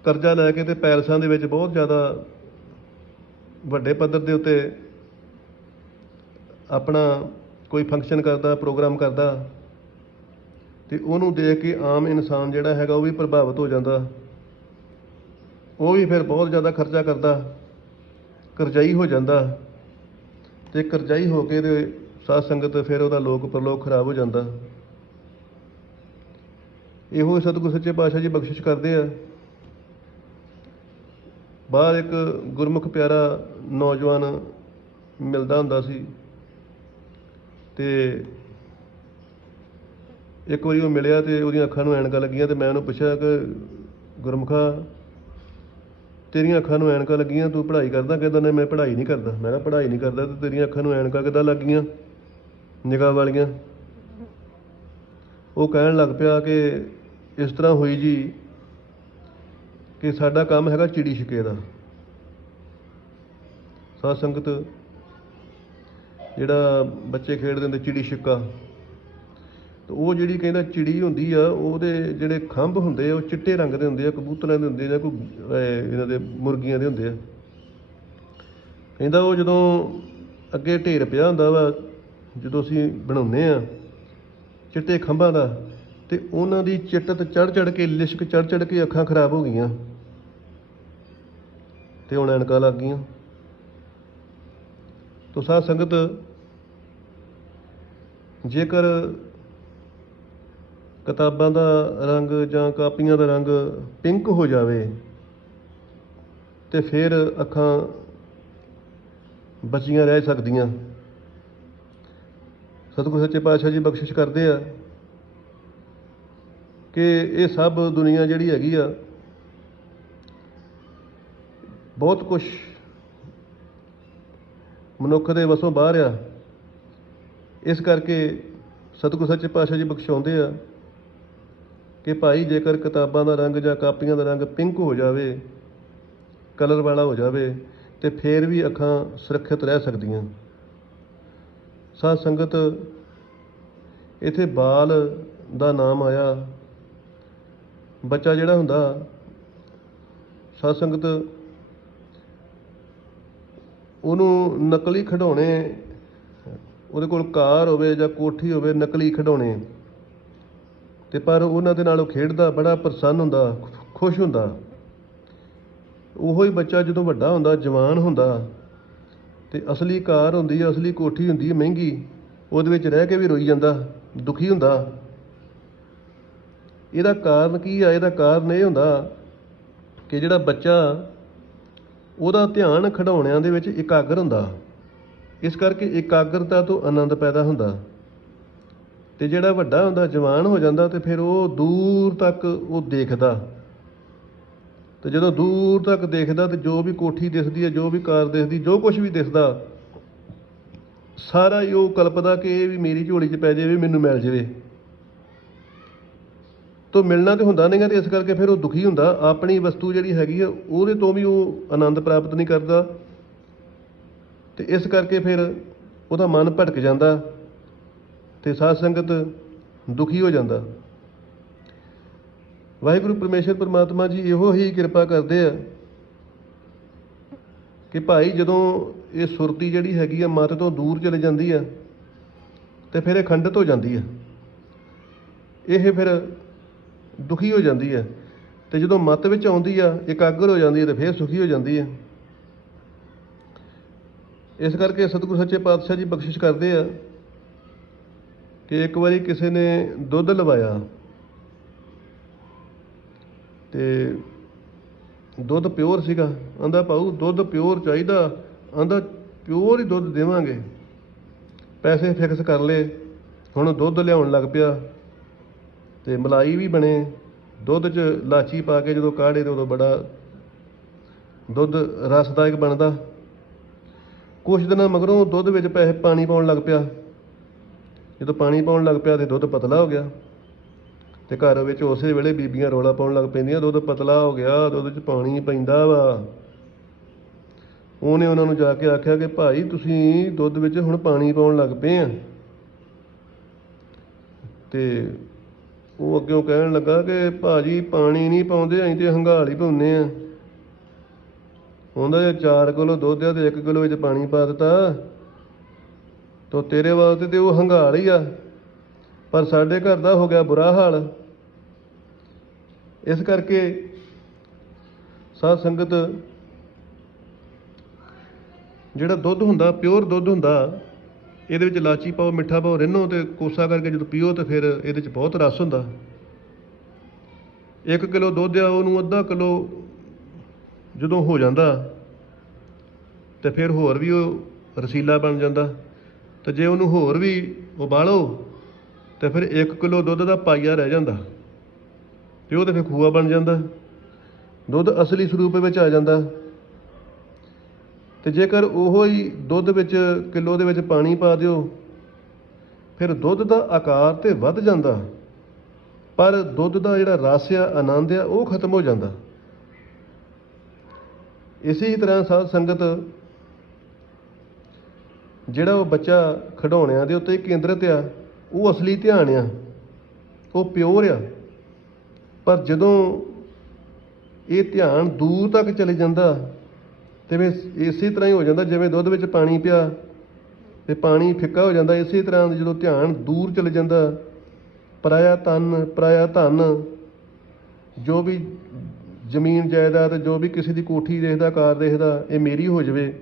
ਕਰਜ਼ਾ ਲੈ ਕੇ ਤੇ ਪੈਲਸਾਂ ਦੇ ਵਿੱਚ ਬਹੁਤ ਜ਼ਿਆਦਾ ਵੱਡੇ ਪੱਧਰ ਦੇ ਉੱਤੇ ਆਪਣਾ ਕੋਈ ਫੰਕਸ਼ਨ ਕਰਦਾ ਪ੍ਰੋਗਰਾਮ ਕਰਦਾ, ਤੇ ਉਹਨੂੰ ਦੇਖ ਕੇ ਆਮ ਇਨਸਾਨ ਜਿਹੜਾ ਹੈਗਾ ਉਹ ਵੀ ਪ੍ਰਭਾਵਿਤ ਹੋ ਜਾਂਦਾ। ਉਹ ਵੀ ਫਿਰ ਬਹੁਤ ਜ਼ਿਆਦਾ ਖਰਚਾ ਕਰਦਾ, ਕਰਜ਼ਾਈ ਹੋ ਜਾਂਦਾ ਤੇ ਕਰਜ਼ਾਈ ਹੋ ਕੇ ਤੇ ਸਾਧ ਸੰਗਤ ਫਿਰ ਉਹਦਾ ਲੋਕ ਪ੍ਰਲੋਕ ਖਰਾਬ ਹੋ ਜਾਂਦਾ। ਇਹੋ ਹੀ ਸਤਿਗੁਰ ਸੱਚੇ ਪਾਤਸ਼ਾਹ ਜੀ ਬਖਸ਼ਿਸ਼ ਕਰਦੇ ਆ। ਬਾਹਰ ਇੱਕ ਗੁਰਮੁਖ ਪਿਆਰਾ ਨੌਜਵਾਨ ਮਿਲਦਾ ਹੁੰਦਾ ਸੀ ਤੇ ਇੱਕ ਵਾਰੀ ਉਹ ਮਿਲਿਆ ਤੇ ਉਹਦੀਆਂ ਅੱਖਾਂ ਨੂੰ ਐਨਕਾਂ ਲੱਗੀਆਂ ਤੇ ਮੈਂ ਉਹਨੂੰ ਪੁੱਛਿਆ ਕਿ ਗੁਰਮੁਖਾ, ਤੇਰੀਆਂ ਅੱਖਾਂ ਨੂੰ ਐਨਕਾਂ ਲੱਗੀਆਂ, ਤੂੰ ਪੜ੍ਹਾਈ ਕਰਦਾ ਕਹਿੰਦਾ ਨਹੀਂ ਮੈਂ ਪੜ੍ਹਾਈ ਨਹੀਂ ਕਰਦਾ। ਮੈਂ ਨਾ ਪੜ੍ਹਾਈ ਨਹੀਂ ਕਰਦਾ ਤੇ ਤੇਰੀਆਂ ਅੱਖਾਂ ਨੂੰ ਐਨਕਾਂ ਕਿੱਦਾਂ ਲੱਗੀਆਂ? ਨਿਗਾਹ ਵਾਲੀਆਂ। ਉਹ ਕਹਿਣ ਲੱਗ ਪਿਆ ਕਿ ਇਸ ਤਰ੍ਹਾਂ ਹੋਈ ਜੀ ਕਿ ਸਾਡਾ ਕੰਮ ਹੈਗਾ ਚਿੜੀ ਛਿੱਕੇ ਦਾ। ਸਾਧ ਸੰਗਤ ਜਿਹੜਾ ਬੱਚੇ ਖੇਡਦੇ ਹੁੰਦੇ ਚਿੜੀ ਛਿੱਕਾ, ਤੇ ਉਹ ਜਿਹੜੀ ਕਹਿੰਦਾ ਚਿੜੀ ਹੁੰਦੀ ਆ, ਉਹਦੇ ਜਿਹੜੇ ਖੰਭ ਹੁੰਦੇ ਆ, ਉਹ ਚਿੱਟੇ ਰੰਗ ਦੇ ਹੁੰਦੇ ਆ, ਕਬੂਤਰਾਂ ਦੇ ਹੁੰਦੇ ਜਾਂ ਕੋਈ ਇਹਨਾਂ ਦੇ ਮੁਰਗੀਆਂ ਦੇ ਹੁੰਦੇ ਆ। ਕਹਿੰਦਾ ਉਹ ਜਦੋਂ ਅੱਗੇ ਢੇਰ ਪਿਆ ਹੁੰਦਾ ਵਾ ਜਦੋਂ ਅਸੀਂ ਬਣਾਉਂਦੇ ਆ ਚਿੱਟੇ ਖੰਭਾਂ ਦਾ, ਤੇ ਉਹਨਾਂ ਦੀ ਚਿੱਟਤ ਚੜ ਚੜ ਕੇ, ਲਿਸ਼ਕ ਚੜ ਚੜ ਕੇ ਅੱਖਾਂ ਖਰਾਬ ਹੋ ਗਈਆਂ। ਤੇ ਹੁਣ ਐਨਕਾਂ ਲੱਗ ਗਈਆਂ। ਤੋ ਸਾਧ ਸੰਗਤ, ਜੇਕਰ ਕਿਤਾਬਾਂ ਦਾ ਰੰਗ ਜਾਂ ਕਾਪੀਆਂ ਦਾ ਰੰਗ ਪਿੰਕ ਹੋ ਜਾਵੇ, ਤੇ ਫਿਰ ਅੱਖਾਂ ਬਚੀਆਂ ਰਹਿ ਸਕਦੀਆਂ। ਸਤਿਗੁਰੂ ਸੱਚੇ ਪਾਤਸ਼ਾਹ ਜੀ ਬਖਸ਼ਿਸ਼ ਕਰਦੇ ਆ ਕਿ ਇਹ ਸਭ ਦੁਨੀਆ ਜਿਹੜੀ ਹੈਗੀ ਆ, ਬਹੁਤ ਕੁਝ ਮਨੁੱਖ ਦੇ ਵਸੋਂ ਬਾਹਰ ਆ। ਇਸ ਕਰਕੇ ਸਤਿਗੁਰੂ ਸੱਚੇ ਪਾਤਸ਼ਾਹ ਜੀ ਬਖਸ਼ਾਉਂਦੇ ਆ ਕਿ ਭਾਈ ਜੇਕਰ ਕਿਤਾਬਾਂ ਦਾ ਰੰਗ ਜਾਂ ਕਾਪੀਆਂ ਦਾ ਰੰਗ ਪਿੰਕ ਹੋ ਜਾਵੇ, ਕਲਰ ਵਾਲਾ ਹੋ ਜਾਵੇ, ਤੇ ਫੇਰ ਵੀ ਅੱਖਾਂ ਸੁਰੱਖਿਅਤ ਰਹਿ ਸਕਦੀਆਂ। ਸਾਧ ਸੰਗਤ, ਇਥੇ ਬਾਲ ਦਾ ਨਾਮ ਆਇਆ। ਬੱਚਾ ਜਿਹੜਾ ਹੁੰਦਾ, ਸਾਧ ਸੰਗਤ, ਉਹਨੂੰ ਨਕਲੀ ਖਿਡੌਣੇ, ਉਹਦੇ ਕੋਲ ਕਾਰ ਹੋਵੇ ਜਾਂ ਕੋਠੀ ਹੋਵੇ, ਨਕਲੀ ਖਿਡੌਣੇ। ਤੇ ਪਰ ਉਹਨਾਂ ਦੇ ਨਾਲ ਉਹ ਖੇਡਦਾ, ਬੜਾ ਪ੍ਰਸੰਨ ਹੁੰਦਾ ਖੁਸ਼ ਹੁੰਦਾ। ਉਹੋ ਹੀ ਬੱਚਾ ਜਦੋਂ ਵੱਡਾ ਹੁੰਦਾ, ਜਵਾਨ ਹੁੰਦਾ ਅਤੇ ਅਸਲੀ ਕਾਰ ਹੁੰਦੀ ਹੈ ਅਸਲੀ ਕੋਠੀ ਹੁੰਦੀ ਹੈ ਮਹਿੰਗੀ, ਉਹਦੇ ਵਿੱਚ ਰਹਿ ਕੇ ਵੀ ਰੋਈ ਜਾਂਦਾ, ਦੁਖੀ ਹੁੰਦਾ। ਇਹਦਾ ਕਾਰਨ ਕੀ ਆ? ਇਹਦਾ ਕਾਰਨ ਇਹ ਹੁੰਦਾ ਕਿ ਜਿਹੜਾ ਬੱਚਾ, ਉਹਦਾ ਧਿਆਨ ਖਿਡੌਣਿਆਂ ਦੇ ਵਿੱਚ ਇਕਾਗਰ ਹੁੰਦਾ। ਇਸ ਕਰਕੇ ਇਕਾਗਰਤਾ ਤੋਂ ਆਨੰਦ ਪੈਦਾ ਹੁੰਦਾ। ਤੇ ਜਿਹੜਾ ਵੱਡਾ ਹੁੰਦਾ, ਜਵਾਨ ਹੋ ਜਾਂਦਾ ਤੇ ਫਿਰ ਉਹ ਦੂਰ ਤੱਕ ਉਹ ਦੇਖਦਾ। ਅਤੇ ਜਦੋਂ ਦੂਰ ਤੱਕ ਦੇਖਦਾ ਤਾਂ ਜੋ ਵੀ ਕੋਠੀ ਦਿਖਦੀ ਹੈ, ਜੋ ਵੀ ਕਾਰ ਦਿਖਦੀ ਜੋ ਕੁਝ ਵੀ ਦਿਖਦਾ ਸਾਰਾ ਹੀ ਉਹ ਕਲਪਦਾ ਕਿ ਇਹ ਵੀ ਮੇਰੀ ਝੋਲੀ 'ਚ ਪੈ ਜਾਵੇ, ਮੈਨੂੰ ਮਿਲ ਜਾਵੇ। ਤੋ ਮਿਲਣਾ ਤੇ ਹੁੰਦਾ ਨਹੀਂਗਾ ਤੇ ਇਸ ਕਰਕੇ ਫਿਰ ਉਹ ਦੁਖੀ ਹੁੰਦਾ। ਆਪਣੀ ਵਸਤੂ ਜਿਹੜੀ ਹੈਗੀ ਆ, ਉਹਦੇ ਤੋਂ ਵੀ ਉਹ ਆਨੰਦ ਪ੍ਰਾਪਤ ਨਹੀਂ ਕਰਦਾ। ਤੇ ਇਸ ਕਰਕੇ ਫਿਰ ਉਹਦਾ ਮਨ ਭਟਕ ਜਾਂਦਾ ਤੇ ਸਾਧ ਸੰਗਤ ਦੁਖੀ ਹੋ ਜਾਂਦਾ। ਵਾਹਿਗੁਰੂ ਪਰਮੇਸ਼ਰ ਪਰਮਾਤਮਾ ਜੀ ਇਹੋ ਹੀ ਕਿਰਪਾ ਕਰਦੇ ਆ ਕਿ ਭਾਈ ਜਦੋਂ ਇਹ ਸੁਰਤੀ ਜਿਹੜੀ ਹੈਗੀ ਆ ਮਤ ਤੋਂ ਦੂਰ ਚਲੇ ਜਾਂਦੀ ਆ ਤੇ ਫਿਰ ਇਹ ਖੰਡਿਤ ਹੋ ਜਾਂਦੀ ਆ। ਇਹ ਫਿਰ ਦੁਖੀ ਹੋ ਜਾਂਦੀ ਆ ਤੇ ਜਦੋਂ ਮਤ ਵਿੱਚ ਆਉਂਦੀ ਆ, ਇਕਾਗਰ ਹੋ ਜਾਂਦੀ ਆ ਤੇ ਫਿਰ ਸੁਖੀ ਹੋ ਜਾਂਦੀ ਆ। ਇਸ ਕਰਕੇ ਸਤਿਗੁਰੂ ਸੱਚੇ ਪਾਤਸ਼ਾਹ ਜੀ ਬਖਸ਼ਿਸ਼ ਕਰਦੇ ਆ ਕਿ ਇੱਕ ਵਾਰੀ ਕਿਸੇ ਨੇ ਦੁੱਧ ਲਵਾਇਆ। ਤੇ ਦੁੱਧ ਪਿਓਰ ਸੀਗਾ। ਕਹਿੰਦਾ ਭਾਊ, ਦੁੱਧ ਪਿਓਰ ਚਾਹੀਦਾ। ਕਹਿੰਦਾ ਪਿਓਰ ਹੀ ਦੁੱਧ ਦੇਵਾਂਗੇ। ਪੈਸੇ ਫਿਕਸ ਕਰ ਲਏ। ਹੁਣ ਦੁੱਧ ਲਿਆਉਣ ਲੱਗ ਪਿਆ। ਤੇ ਮਲਾਈ ਵੀ ਬਣੇ। ਦੁੱਧ 'ਚ ਲਾਚੀ ਪਾ ਕੇ ਜਦੋਂ ਕਾੜੇ ਤੇ ਉਦੋਂ ਬੜਾ ਦੁੱਧ ਰਸਦਾਇਕ ਬਣਦਾ। ਕੁਛ ਦਿਨਾਂ ਮਗਰੋਂ ਦੁੱਧ ਵਿੱਚ ਪੈਸੇ ਪਾਣੀ ਪਾਉਣ ਲੱਗ ਪਿਆ। ਜਦੋਂ ਪਾਣੀ ਪਾਉਣ ਲੱਗ ਪਿਆ ਤੇ ਦੁੱਧ ਪਤਲਾ ਹੋ ਗਿਆ। ਅਤੇ ਘਰ ਵਿੱਚ ਉਸੇ ਵੇਲੇ ਬੀਬੀਆਂ ਰੌਲਾ ਪਾਉਣ ਲੱਗ ਪੈਂਦੀਆਂ, ਦੁੱਧ ਪਤਲਾ ਹੋ ਗਿਆ, ਦੁੱਧ 'ਚ ਪਾਣੀ ਪੈਂਦਾ ਵਾ। ਉਹਨੇ ਉਹਨਾਂ ਨੂੰ ਜਾ ਕੇ ਆਖਿਆ ਕਿ ਭਾਈ ਤੁਸੀਂ ਦੁੱਧ ਵਿੱਚ ਹੁਣ ਪਾਣੀ ਪਾਉਣ ਲੱਗ ਪਏ ਆ। ਤੇ ਉਹ ਅੱਗੇ ਕਹਿਣ ਲੱਗਾ ਕਿ ਭਾਜੀ ਪਾਣੀ ਨਹੀਂ ਪਾਉਂਦੇ, ਅਸੀਂ ਤੇ ਹੰਗਾਲ ਹੀ ਪਾਉਂਦੇ ਆ। ਹੁੰਦਾ ਜੇ 4 ਕਿਲੋ ਦੁੱਧ ਆ ਤੇ 1 ਕਿਲੋ ਵਿੱਚ ਪਾਣੀ ਪਾ ਦਿੱਤਾ। ਤਾਂ ਤੇਰੇ ਵਾਸਤੇ ਤੇ ਉਹ ਹੰਗਾਲ ਹੀ ਆ। ਪਰ ਸਾਡੇ ਘਰ ਦਾ ਹੋ ਗਿਆ ਬੁਰਾ ਹਾਲ। ਇਸ ਕਰਕੇ ਸਾਧ ਸੰਗਤ ਜਿਹੜਾ ਦੁੱਧ ਹੁੰਦਾ ਪਿਓਰ ਦੁੱਧ ਹੁੰਦਾ, ਇਹਦੇ ਵਿੱਚ ਲਾਚੀ ਪਾਓ, ਮਿੱਠਾ ਪਾਓ, ਰਿੰਨੋ ਤੇ ਕੋਸਾ ਕਰਕੇ ਜਦੋਂ ਪੀਓ ਤੇ ਫਿਰ ਇਹਦੇ 'ਚ ਬਹੁਤ ਰਸ ਹੁੰਦਾ। 1 ਕਿਲੋ ਦੁੱਧ ਆ, ਉਹਨੂੰ ਅੱਧਾ ਕਿਲੋ ਜਦੋਂ ਹੋ ਜਾਂਦਾ ਤੇ ਫਿਰ ਹੋਰ ਵੀ ਉਹ ਰਸੀਲਾ ਬਣ ਜਾਂਦਾ। ਤੇ ਜੇ ਉਹਨੂੰ ਹੋਰ ਵੀ ਉਬਾਲੋ ਤੇ ਫਿਰ 1 ਕਿਲੋ ਦੁੱਧ ਦਾ ਪਾਈਆ ਰਹਿ ਜਾਂਦਾ। ਤੇ ਉਹ ਤੇ ਫਿਰ ਖੂਆ ਬਣ ਜਾਂਦਾ। ਦੁੱਧ ਅਸਲੀ ਸਰੂਪ ਵਿੱਚ ਆ ਜਾਂਦਾ। ਤੇ ਜੇਕਰ ਉਹੋ ਹੀ ਦੁੱਧ ਵਿੱਚ ਕਿਲੋ ਦੇ ਵਿੱਚ ਪਾਣੀ ਪਾ ਦਿਓ, ਫਿਰ ਦੁੱਧ ਦਾ ਆਕਾਰ ਤੇ ਵੱਧ ਜਾਂਦਾ। ਪਰ ਦੁੱਧ ਦਾ ਜਿਹੜਾ ਰਸ ਆ, ਆਨੰਦ ਆ, ਉਹ ਖਤਮ ਹੋ ਜਾਂਦਾ। ਇਸੇ ਤਰ੍ਹਾਂ ਸਾਧ ਸੰਗਤ ਜਿਹੜਾ ਉਹ ਬੱਚਾ ਖਿਡੌਣਿਆਂ ਦੇ ਉੱਤੇ ਕੇਂਦਰਿਤ ਆ, ਉਹ ਅਸਲੀ ਧਿਆਨ ਆ, ਉਹ ਪਿਓਰ ਆ। ਪਰ ਜਦੋਂ ਇਹ ਧਿਆਨ ਦੂਰ ਤੱਕ ਚਲੇ ਜਾਂਦਾ ਤੇ ਫਿਰ ਇਸੇ ਤਰ੍ਹਾਂ ਹੀ ਹੋ ਜਾਂਦਾ, ਜਿਵੇਂ ਦੁੱਧ ਵਿੱਚ ਪਾਣੀ ਪਿਆ ਤੇ ਪਾਣੀ ਫਿੱਕਾ ਹੋ ਜਾਂਦਾ, ਇਸੇ ਤਰ੍ਹਾਂ ਜਦੋਂ ਧਿਆਨ ਦੂਰ ਚਲੇ ਜਾਂਦਾ, ਪਰਾਇਆ ਤਨ, ਪਰਾਇਆ ਧਨ, ਜੋ ਵੀ ਜ਼ਮੀਨ ਜਾਇਦਾਦ, ਜੋ ਵੀ ਕਿਸੇ ਦੀ ਕੋਠੀ ਦੇਖਦਾ, ਕਾਰ ਦੇਖਦਾ, ਇਹ ਮੇਰੀ ਹੋ ਜਾਵੇ,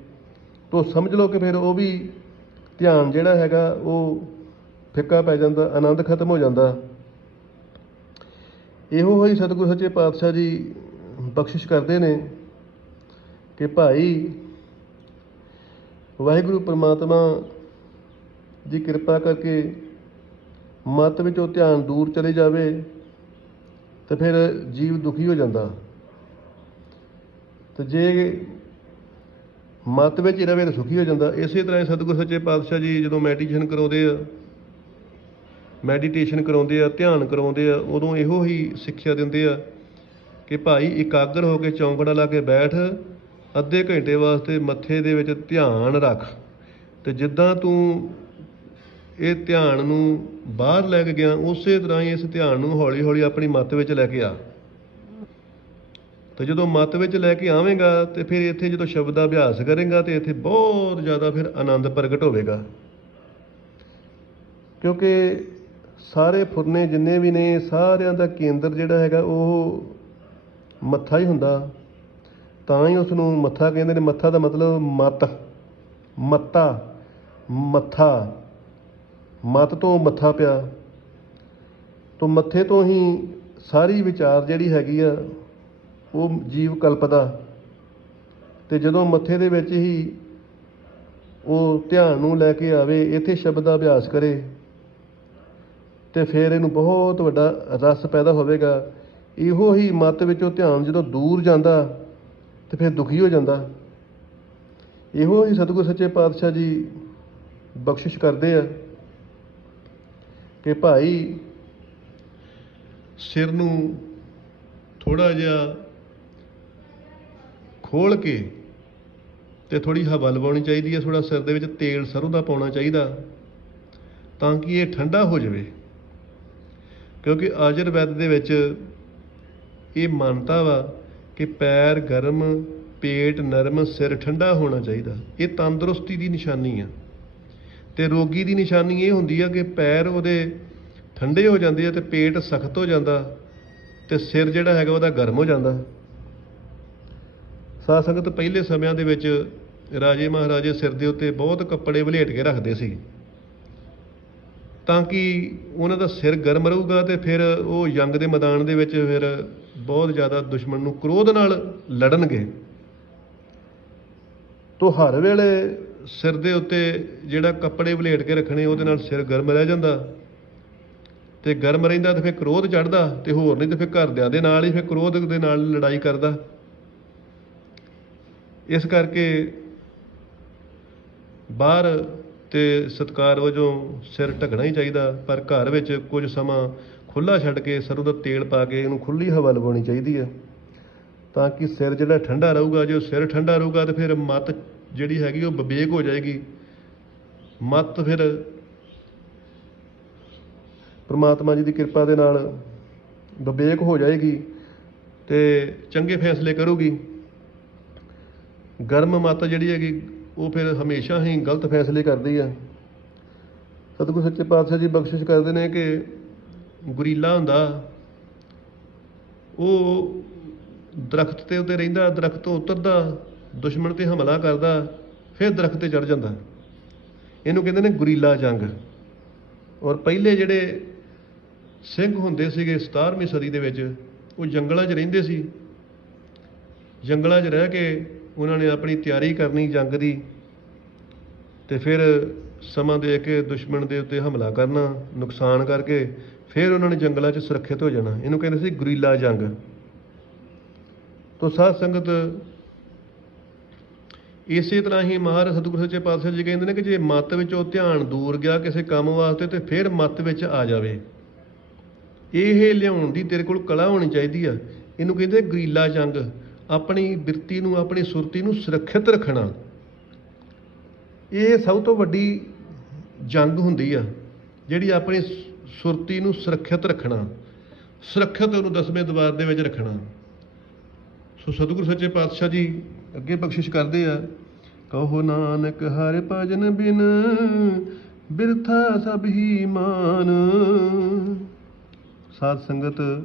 ਤੋ ਸਮਝ ਲਓ ਕਿ ਫਿਰ ਉਹ ਵੀ ਧਿਆਨ ਜਿਹੜਾ ਹੈਗਾ, ਉਹ ਫਿੱਕਾ ਪੈ ਜਾਂਦਾ, ਆਨੰਦ ਖਤਮ ਹੋ ਜਾਂਦਾ। ਇਹੋ ਹੀ ਸਤਿਗੁਰੂ ਸੱਚੇ ਪਾਤਸ਼ਾਹ ਜੀ ਬਖਸ਼ਿਸ਼ ਕਰਦੇ ਨੇ ਕਿ ਭਾਈ ਵਾਹਿਗੁਰੂ ਪ੍ਰਮਾਤਮਾ ਦੀ ਕਿਰਪਾ ਕਰਕੇ ਮਤ ਵਿੱਚੋਂ ਧਿਆਨ ਦੂਰ ਚਲੇ ਜਾਵੇ ਤੇ ਫਿਰ ਜੀਵ ਦੁਖੀ ਹੋ ਜਾਂਦਾ। ਤੇ ਜੇ ਮਤ ਵਿੱਚ ਹੀ ਰਵੇ ਤਾਂ ਸੁਖੀ ਹੋ ਜਾਂਦਾ। ਇਸੇ ਤਰ੍ਹਾਂ ਹੀ ਸਤਿਗੁਰ ਸੱਚੇ ਪਾਤਸ਼ਾਹ ਜੀ ਜਦੋਂ ਮੈਡੀਟੇਸ਼ਨ ਕਰਾਉਂਦੇ ਆ ਮੈਡੀਟੇਸ਼ਨ ਕਰਾਉਂਦੇ ਆ, ਧਿਆਨ ਕਰਾਉਂਦੇ ਆ, ਉਦੋਂ ਇਹੋ ਹੀ ਸਿੱਖਿਆ ਦਿੰਦੇ ਆ ਕਿ ਭਾਈ ਇਕਾਗਰ ਹੋ ਕੇ ਚੌਂਕੜਾ ਲਾ ਕੇ ਬੈਠ, ਅੱਧੇ ਘੰਟੇ ਵਾਸਤੇ ਮੱਥੇ ਦੇ ਵਿੱਚ ਧਿਆਨ ਰੱਖ ਤੇ ਜਿੱਦਾਂ ਤੂੰ ਇਹ ਧਿਆਨ ਨੂੰ ਬਾਹਰ ਲੈ ਕੇ ਗਿਆ, ਉਸੇ ਤਰ੍ਹਾਂ ਹੀ ਇਸ ਧਿਆਨ ਨੂੰ ਹੌਲੀ ਹੌਲੀ ਆਪਣੀ ਮੱਤ ਵਿੱਚ ਲੈ ਕੇ ਆ। ਤੇ ਜਦੋਂ ਮੱਤ ਵਿੱਚ ਲੈ ਕੇ ਆਵੇਂਗਾ ਤੇ ਫਿਰ ਇੱਥੇ ਜਦੋਂ ਸ਼ਬਦ ਅਭਿਆਸ ਕਰੇਗਾ ਤੇ ਇੱਥੇ ਬਹੁਤ ਜ਼ਿਆਦਾ ਫਿਰ ਆਨੰਦ ਪ੍ਰਗਟ ਹੋਵੇਗਾ। ਕਿਉਂਕਿ ਸਾਰੇ ਫੁਰਨੇ ਜਿੰਨੇ ਵੀ ਨੇ, ਸਾਰਿਆਂ ਦਾ ਕੇਂਦਰ ਜਿਹੜਾ ਹੈਗਾ ਉਹ ਮੱਥਾ ਹੀ ਹੁੰਦਾ। ਤਾਂ ਹੀ ਉਸ ਨੂੰ ਮੱਥਾ ਕਹਿੰਦੇ ਨੇ। ਮੱਥਾ ਦਾ ਮਤਲਬ ਮਤ। ਮੱਤਾ। ਮੱਥਾ। ਮਤ ਤੋਂ ਮੱਥਾ ਪਿਆ। ਤੋਂ ਮੱਥੇ ਤੋਂ ਹੀ ਸਾਰੀ ਵਿਚਾਰ ਜਿਹੜੀ ਹੈਗੀ ਆ, ਉਹ ਜੀਵ ਕਲਪਦਾ। ਤੇ ਜਦੋਂ ਮੱਥੇ ਦੇ ਵਿੱਚ ਹੀ ਉਹ ਧਿਆਨ ਨੂੰ ਲੈ ਕੇ ਆਵੇ, ਇੱਥੇ ਸ਼ਬਦ ਦਾ ਅਭਿਆਸ ਕਰੇ ਤੇ ਫਿਰ ਇਹਨੂੰ ਬਹੁਤ ਵੱਡਾ ਰਸ ਪੈਦਾ ਹੋਵੇਗਾ। ਇਹੋ ਹੀ ਮਤ ਵਿੱਚੋਂ ਧਿਆਨ ਜਦੋਂ ਦੂਰ ਜਾਂਦਾ, ਤੇ ਫਿਰ ਦੁਖੀ ਹੋ ਜਾਂਦਾ। ਇਹੋ ਹੀ ਸਤਿਗੁਰ ਸੱਚੇ ਪਾਤਸ਼ਾਹ ਜੀ ਬਖਸ਼ਿਸ਼ ਕਰਦੇ ਆ ਕਿ ਭਾਈ ਸਿਰ ਨੂੰ ਥੋੜਾ ਜਿਹਾ ਖੋਲ ਕੇ ਤੇ ਥੋੜੀ ਹਵਾ ਲਵਾਉਣੀ ਚਾਹੀਦੀ ਹੈ ਥੋੜਾ ਸਿਰ ਦੇ ਵਿੱਚ ਤੇਲ ਸਰੋਂ ਦਾ ਪਾਉਣਾ ਚਾਹੀਦਾ ਤਾਂ ਕਿ ਇਹ ਠੰਡਾ ਹੋ ਜਾਵੇ। ਕਿਉਂਕਿ ਆਯੁਰਵੈਦ ਦੇ ਵਿੱਚ ਇਹ ਮਾਨਤਾ ਵਾ ਕਿ ਪੈਰ ਗਰਮ, ਪੇਟ ਨਰਮ, ਸਿਰ ਠੰਡਾ ਹੋਣਾ ਚਾਹੀਦਾ। ਇਹ ਤੰਦਰੁਸਤੀ ਦੀ ਨਿਸ਼ਾਨੀ ਆ। ਤੇ ਰੋਗੀ ਦੀ ਨਿਸ਼ਾਨੀ ਇਹ ਹੁੰਦੀ ਆ ਕਿ ਪੈਰ ਉਹਦੇ ਠੰਡੇ ਹੋ ਜਾਂਦੇ ਆ ਤੇ ਪੇਟ ਸਖਤ ਹੋ ਜਾਂਦਾ ਤੇ ਸਿਰ ਜਿਹੜਾ ਹੈਗਾ ਉਹਦਾ ਗਰਮ ਹੋ ਜਾਂਦਾ। ਸਾਧ ਸੰਗਤ ਪਹਿਲੇ ਸਮਿਆਂ ਦੇ ਵਿੱਚ ਰਾਜੇ ਮਹਾਰਾਜੇ ਸਿਰ ਦੇ ਉੱਤੇ ਬਹੁਤ ਕੱਪੜੇ ਵਲੇਟ ਕੇ ਰੱਖਦੇ ਸੀ। ਤਾਂ ਕਿ ਉਹਨਾਂ ਦਾ ਸਿਰ ਗਰਮ ਰਹੂਗਾ ਤੇ ਫਿਰ ਉਹ ਜੰਗ ਦੇ ਮੈਦਾਨ ਦੇ ਵਿੱਚ ਫਿਰ ਬਹੁਤ ਜ਼ਿਆਦਾ ਦੁਸ਼ਮਣ ਨੂੰ ਕ੍ਰੋਧ ਨਾਲ ਲੜਨਗੇ। ਤੋ ਹਰ ਵੇਲੇ ਸਿਰ ਦੇ ਉੱਤੇ ਜਿਹੜਾ ਕੱਪੜੇ ਵਲੇਟ ਕੇ ਰੱਖਣੇ, ਉਹਦੇ ਨਾਲ ਸਿਰ ਗਰਮ ਰਹਿ ਜਾਂਦਾ। ਤੇ ਗਰਮ ਰਹਿੰਦਾ ਤੇ ਫਿਰ ਕ੍ਰੋਧ ਚੜਦਾ ਤੇ ਹੋਰ ਨਹੀਂ ਤੇ ਫਿਰ ਘਰਦਿਆਂ ਦੇ ਨਾਲ ਹੀ ਫਿਰ ਕ੍ਰੋਧ ਦੇ ਨਾਲ ਲੜਾਈ ਕਰਦਾ। ਇਸ ਕਰਕੇ ਬਾਹਰ ਤੇ ਸਤਕਾਰ ਵਜੋਂ ਸਿਰ ਢਕਣਾ ਹੀ ਚਾਹੀਦਾ, ਪਰ ਘਰ ਵਿੱਚ ਕੁਝ ਸਮਾਂ ਖੁੱਲਾ ਛੱਡ ਕੇ ਸਰੋਂ ਦਾ ਤੇਲ ਪਾ ਕੇ ਇਹਨੂੰ ਖੁੱਲੀ ਹਵਾ ਲਵਾਉਣੀ ਚਾਹੀਦੀ ਹੈ, ਤਾਂ ਕਿ ਸਿਰ ਜਿਹੜਾ ਠੰਡਾ ਰਹੂਗਾ, ਜੇ ਸਿਰ ਠੰਡਾ ਰਹੂਗਾ ਤਾਂ ਫਿਰ ਮਤ ਜਿਹੜੀ ਹੈਗੀ ਉਹ ਵਿਵੇਕ ਹੋ ਜਾਏਗੀ। ਮਤ ਫਿਰ ਪ੍ਰਮਾਤਮਾ ਜੀ ਦੀ ਕਿਰਪਾ ਦੇ ਨਾਲ ਵਿਵੇਕ ਹੋ ਜਾਏਗੀ ਤੇ ਚੰਗੇ ਫੈਸਲੇ ਕਰੂਗੀ। ਗਰਮ ਮਤ ਜਿਹੜੀ ਹੈਗੀ ਉਹ ਫਿਰ ਹਮੇਸ਼ਾ ਹੀ ਗਲਤ ਫੈਸਲੇ ਕਰਦੀ ਆ। ਸਤਿਗੁਰ ਸੱਚੇ ਪਾਤਸ਼ਾਹ ਜੀ ਬਖਸ਼ਿਸ਼ ਕਰਦੇ ਨੇ ਕਿ ਗੁਰੀਲਾ ਹੁੰਦਾ, ਉਹ ਦਰਖਤ ਤੇ ਉੱਤੇ ਰਹਿੰਦਾ, ਦਰਖਤ ਤੋਂ ਉਤਰਦਾ, ਦੁਸ਼ਮਣ ਤੇ ਹਮਲਾ ਕਰਦਾ, ਫਿਰ ਦਰਖਤ ਤੇ ਚੜ ਜਾਂਦਾ। ਇਹਨੂੰ ਕਹਿੰਦੇ ਨੇ ਗੁਰੀਲਾ ਜੰਗ। ਔਰ ਪਹਿਲੇ ਜਿਹੜੇ ਸਿੰਘ ਹੁੰਦੇ ਸੀਗੇ 17ਵੀਂ ਸਦੀ ਦੇ ਵਿੱਚ, ਉਹ ਜੰਗਲਾਂ 'ਚ ਰਹਿੰਦੇ ਸੀ। ਜੰਗਲਾਂ 'ਚ ਰਹਿ ਕੇ ਉਹਨਾਂ ਨੇ ਆਪਣੀ ਤਿਆਰੀ ਕਰਨੀ ਜੰਗ ਦੀ ਤੇ ਫਿਰ ਸਮਾਂ ਦੇ ਕੇ ਦੁਸ਼ਮਣ ਦੇ ਉੱਤੇ ਹਮਲਾ ਕਰਨਾ, ਨੁਕਸਾਨ ਕਰਕੇ ਫਿਰ ਉਹਨਾਂ ਨੇ ਜੰਗਲਾਂ 'ਚ ਸੁਰੱਖਿਅਤ ਹੋ ਜਾਣਾ। ਇਹਨੂੰ ਕਹਿੰਦੇ ਸੀ ਗੁਰੀਲਾ ਜੰਗ। ਤੋਂ ਸਾਧ ਸੰਗਤ ਇਸੇ ਤਰ੍ਹਾਂ ਹੀ ਮਹਾਰਾਜ ਸਤਿਗੁਰੂ ਸੱਚੇ ਪਾਤਸ਼ਾਹ ਜੀ ਕਹਿੰਦੇ ਨੇ ਕਿ ਜੇ ਮੱਤ ਵਿੱਚੋਂ ਧਿਆਨ ਦੂਰ ਗਿਆ ਕਿਸੇ ਕੰਮ ਵਾਸਤੇ ਤੇ ਫਿਰ ਮੱਤ ਵਿੱਚ ਆ ਜਾਵੇ। ਇਹ ਲਿਆਉਣ ਦੀ ਤੇਰੇ ਕੋਲ ਕਲਾ ਹੋਣੀ ਚਾਹੀਦੀ ਆ। ਇਹਨੂੰ ਕਹਿੰਦੇ ਗਰੀਲਾ ਜੰਗ। ਆਪਣੀ ਬਿਰਤੀ ਨੂੰ, ਆਪਣੀ ਸੁਰਤੀ ਨੂੰ ਸੁਰੱਖਿਅਤ ਰੱਖਣਾ। ਇਹ ਸਭ ਤੋਂ ਵੱਡੀ ਜੰਗ ਹੁੰਦੀ ਆ, ਜਿਹੜੀ ਆਪਣੀ ਸੁਰਤੀ ਨੂੰ ਸੁਰੱਖਿਅਤ ਰੱਖਣਾ। ਸੁਰੱਖਿਅਤ ਉਹਨੂੰ ਦਸਵੇਂ ਦਵਾਰ ਦੇ ਵਿੱਚ ਰੱਖਣਾ। ਸੋ ਸਤਿਗੁਰੂ ਸੱਚੇ ਪਾਤਸ਼ਾਹ ਜੀ ਅੱਗੇ ਬਖਸ਼ਿਸ਼ ਕਰਦੇ ਆ, ਕਹੋ ਨਾਨਕ ਹਰਿ ਭਜਨ ਬਿਨ, ਬਿਰਥਾ ਸਭ ਹੀ ਮਾਨ। ਸਾਧ ਸੰਗਤ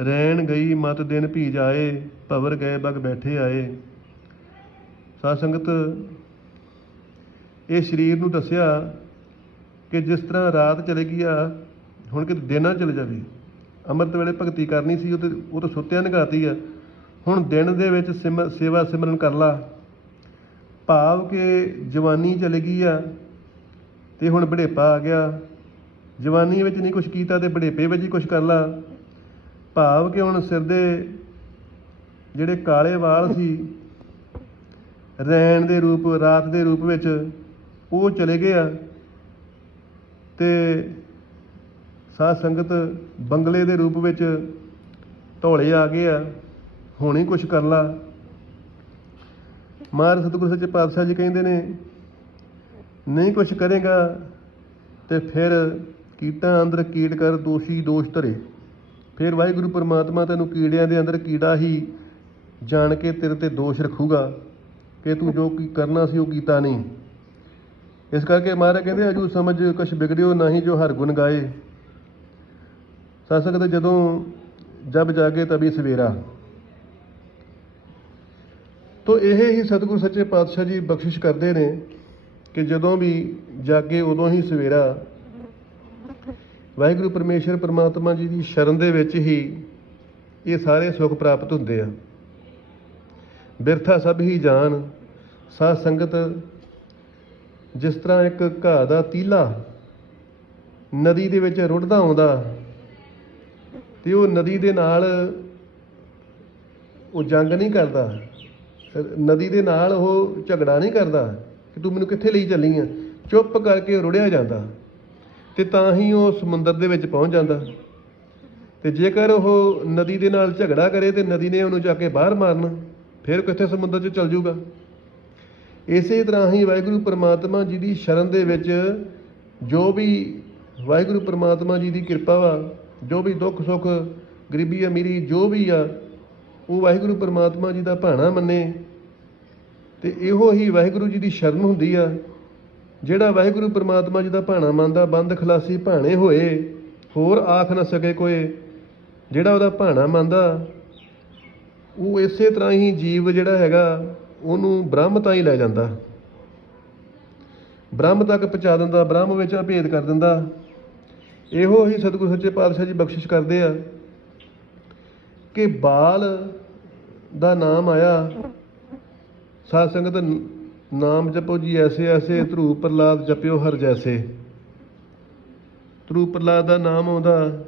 ਰਹਿਣ ਗਈ ਮਤ ਦਿਨ ਭੀ ਜਾਏ, ਭਵਰ ਗਏ ਬਗ ਬੈਠੇ ਆਏ। ਸਾਧ ਸੰਗਤ ਇਹ ਸਰੀਰ ਨੂੰ ਦੱਸਿਆ ਕਿ ਜਿਸ ਤਰ੍ਹਾਂ ਰਾਤ ਚਲੇ ਗਈ ਆ ਹੁਣ ਕਿ ਦਿਨ ਨਾ ਚਲੇ ਜਾਵੇ। ਅੰਮ੍ਰਿਤ ਵੇਲੇ ਭਗਤੀ ਕਰਨੀ ਸੀ, ਉਹ ਤੇ ਉਹ ਤਾਂ ਸੁੱਤਿਆਂ ਨਗਾਤੀ ਆ। ਹੁਣ ਦਿਨ ਦੇ ਵਿੱਚ ਸਿਮ ਸੇਵਾ ਸਿਮਰਨ ਕਰ ਲਾ। ਭਾਵ ਕਿ ਜਵਾਨੀ ਚਲੇ ਗਈ ਆ ਤੇ ਹੁਣ ਬੁਢੇਪਾ ਆ ਗਿਆ। ਜਵਾਨੀ ਵਿੱਚ ਨਹੀਂ ਕੁਝ ਕੀਤਾ ਤੇ ਬੁਢੇਪੇ ਵਿੱਚ ਹੀ ਕੁਝ ਕਰ ਲਾ। ਭਾਵ ਕਿ ਹੁਣ ਸਿਰ ਦੇ ਜਿਹੜੇ ਕਾਲੇ ਵਾਲ ਸੀ ਰੈਣ ਦੇ ਰੂਪ, ਰਾਤ ਦੇ ਰੂਪ ਵਿੱਚ ਉਹ ਚਲੇ ਗਏ ਆ ਤੇ ਸਾਧ ਸੰਗਤ ਬੰਗਲੇ ਦੇ ਰੂਪ ਵਿੱਚ ਢੋਲੇ ਆ ਗਏ ਆ, ਹੁਣ ਹੀ ਕੁਝ ਕਰ ਲਾ। ਮਹਾਰਾਜ ਸਤਿਗੁਰੂ ਸੱਚੇ ਪਾਤਸ਼ਾਹ ਜੀ ਕਹਿੰਦੇ ਨੇ, ਨਹੀਂ ਕੁਝ ਕਰੇਗਾ ਤੇ ਫਿਰ ਕੀਟਾਂ ਅੰਦਰ ਕੀਟ ਕਰ, ਦੋਸ਼ੀ ਦੋਸ਼ ਧਰੇ। ਫਿਰ ਵਾਹਿਗੁਰੂ ਪਰਮਾਤਮਾ ਤੈਨੂੰ ਕੀੜਿਆਂ ਦੇ ਅੰਦਰ ਕੀੜਾ ਹੀ ਜਾਣ ਕੇ ਤੇਰੇ ਤੇ ਦੋਸ਼ ਰੱਖੂਗਾ ਕਿ ਤੂੰ ਜੋ ਕੀ ਕਰਨਾ ਸੀ ਉਹ ਕੀਤਾ ਨਹੀਂ। ਇਸ ਕਰਕੇ ਮਹਾਰਾਜ ਕਹਿੰਦੇ ਅਜੂ ਸਮਝ ਕੁਛ ਵਿਗੜਿਓ ਨਹੀਂ ਜੋ ਹਰ ਗੁਣ ਗਾਏ। ਸਾਧ ਸੰਗਤ ਜਦੋਂ ਜਬ ਜਾਗੇ ਤਬੀ ਸਵੇਰਾ। ਤੋ ਇਹ ਹੀ ਸਤਿਗੁਰੂ ਸੱਚੇ ਪਾਤਸ਼ਾਹ ਜੀ ਬਖਸ਼ਿਸ਼ ਕਰਦੇ ਨੇ ਕਿ ਜਦੋਂ ਵੀ ਜਾਗੇ ਉਦੋਂ ਹੀ ਸਵੇਰਾ। ਵਾਹਿਗੁਰੂ ਪਰਮੇਸ਼ਰ ਪਰਮਾਤਮਾ ਜੀ ਦੀ ਸ਼ਰਨ ਦੇ ਵਿੱਚ ਹੀ ਇਹ ਸਾਰੇ ਸੁੱਖ ਪ੍ਰਾਪਤ ਹੁੰਦੇ ਆ। ਬਿਰਥਾ ਸਭ ਹੀ ਜਾਣ ਸਾਧ ਸੰਗਤ ਜਿਸ ਤਰ੍ਹਾਂ ਇੱਕ ਘਾਹ ਦਾ ਤੀਲਾ ਨਦੀ ਦੇ ਵਿੱਚ ਰੁੜਦਾ ਆਉਂਦਾ ਤੇ ਉਹ ਨਦੀ ਦੇ ਨਾਲ ਉਹ ਜੰਗ ਨਹੀਂ ਕਰਦਾ, ਨਦੀ ਦੇ ਨਾਲ ਉਹ ਝਗੜਾ ਨਹੀਂ ਕਰਦਾ ਕਿ ਤੂੰ ਮੈਨੂੰ ਕਿੱਥੇ ਲਈ ਚੱਲੀ ਆ? ਚੁੱਪ ਕਰਕੇ ਰੁੜਿਆ ਜਾਂਦਾ। ਤੇ ਤਾਂ ਹੀ ਉਹ ਸਮੁੰਦਰ ਦੇ ਵਿੱਚ ਪਹੁੰਚ ਜਾਂਦਾ। ਤੇ ਜੇਕਰ ਉਹ ਨਦੀ ਦੇ ਨਾਲ ਝਗੜਾ ਕਰੇ ਤੇ ਨਦੀ ਨੇ ਉਹਨੂੰ ਜਾ ਕੇ ਬਾਹਰ ਮਾਰਨਾ, ਫਿਰ ਕਿੱਥੇ ਸਮੁੰਦਰ 'ਚ ਚਲ ਜਾਊਗਾ? ਇਸੇ ਤਰ੍ਹਾਂ ਹੀ ਵਾਹਿਗੁਰੂ ਪਰਮਾਤਮਾ ਜੀ ਦੀ ਸ਼ਰਨ ਦੇ ਵਿੱਚ ਜੋ ਵੀ ਵਾਹਿਗੁਰੂ ਪ੍ਰਮਾਤਮਾ ਜੀ ਦੀ ਕਿਰਪਾ ਵਾ, ਜੋ ਵੀ ਦੁੱਖ ਸੁੱਖ, ਗਰੀਬੀ ਅਮੀਰੀ ਜੋ ਵੀ ਆ, ਉਹ ਵਾਹਿਗੁਰੂ ਪ੍ਰਮਾਤਮਾ ਜੀ ਦਾ ਭਾਣਾ ਮੰਨੇ। ਤੇ ਇਹੋ ਹੀ ਵਾਹਿਗੁਰੂ ਜੀ ਦੀ ਸ਼ਰਨ ਹੁੰਦੀ ਆ। ਜਿਹੜਾ ਵਾਹਿਗੁਰੂ ਪ੍ਰਮਾਤਮਾ ਜੀ ਦਾ ਭਾਣਾ ਮੰਨਦਾ, ਬੰਦ ਖਲਾਸੀ ਭਾਣੇ ਹੋਏ, ਹੋਰ ਆਖ ਨਾ ਸਕੇ ਕੋਈ। ਜਿਹੜਾ ਉਹਦਾ ਭਾਣਾ ਮੰਨਦਾ, ਉਹ ਇਸੇ ਤਰ੍ਹਾਂ ਹੀ ਜੀਵ ਜਿਹੜਾ ਹੈਗਾ, ਉਹਨੂੰ ਬ੍ਰਹਮ ਤਾਂ ਹੀ ਲੈ ਜਾਂਦਾ। ਬ੍ਰਹਮ ਤੱਕ ਪਹੁੰਚਾ ਦਿੰਦਾ, ਬ੍ਰਹਮ ਵਿੱਚ ਅਭੇਦ ਕਰ ਦਿੰਦਾ। ਇਹੋ ਹੀ ਸਤਿਗੁਰੂ ਸੱਚੇ ਪਾਤਸ਼ਾਹ ਜੀ ਬਖਸ਼ਿਸ਼ ਕਰਦੇ ਆ ਕਿ ਬਾਲ ਦਾ ਨਾਮ ਆਇਆ। ਸਾਧ ਸੰਗਤ ਨਾਮ ਜਪੋ ਜੀ ਐਸੇ ਐਸੇ ਧਰੂ ਪ੍ਰਲਾਦ ਜਪਿਓ ਹਰ ਜੈਸੇ। ਧਰੂ ਪ੍ਰਲਾਦ ਦਾ ਨਾਮ ਆਉਂਦਾ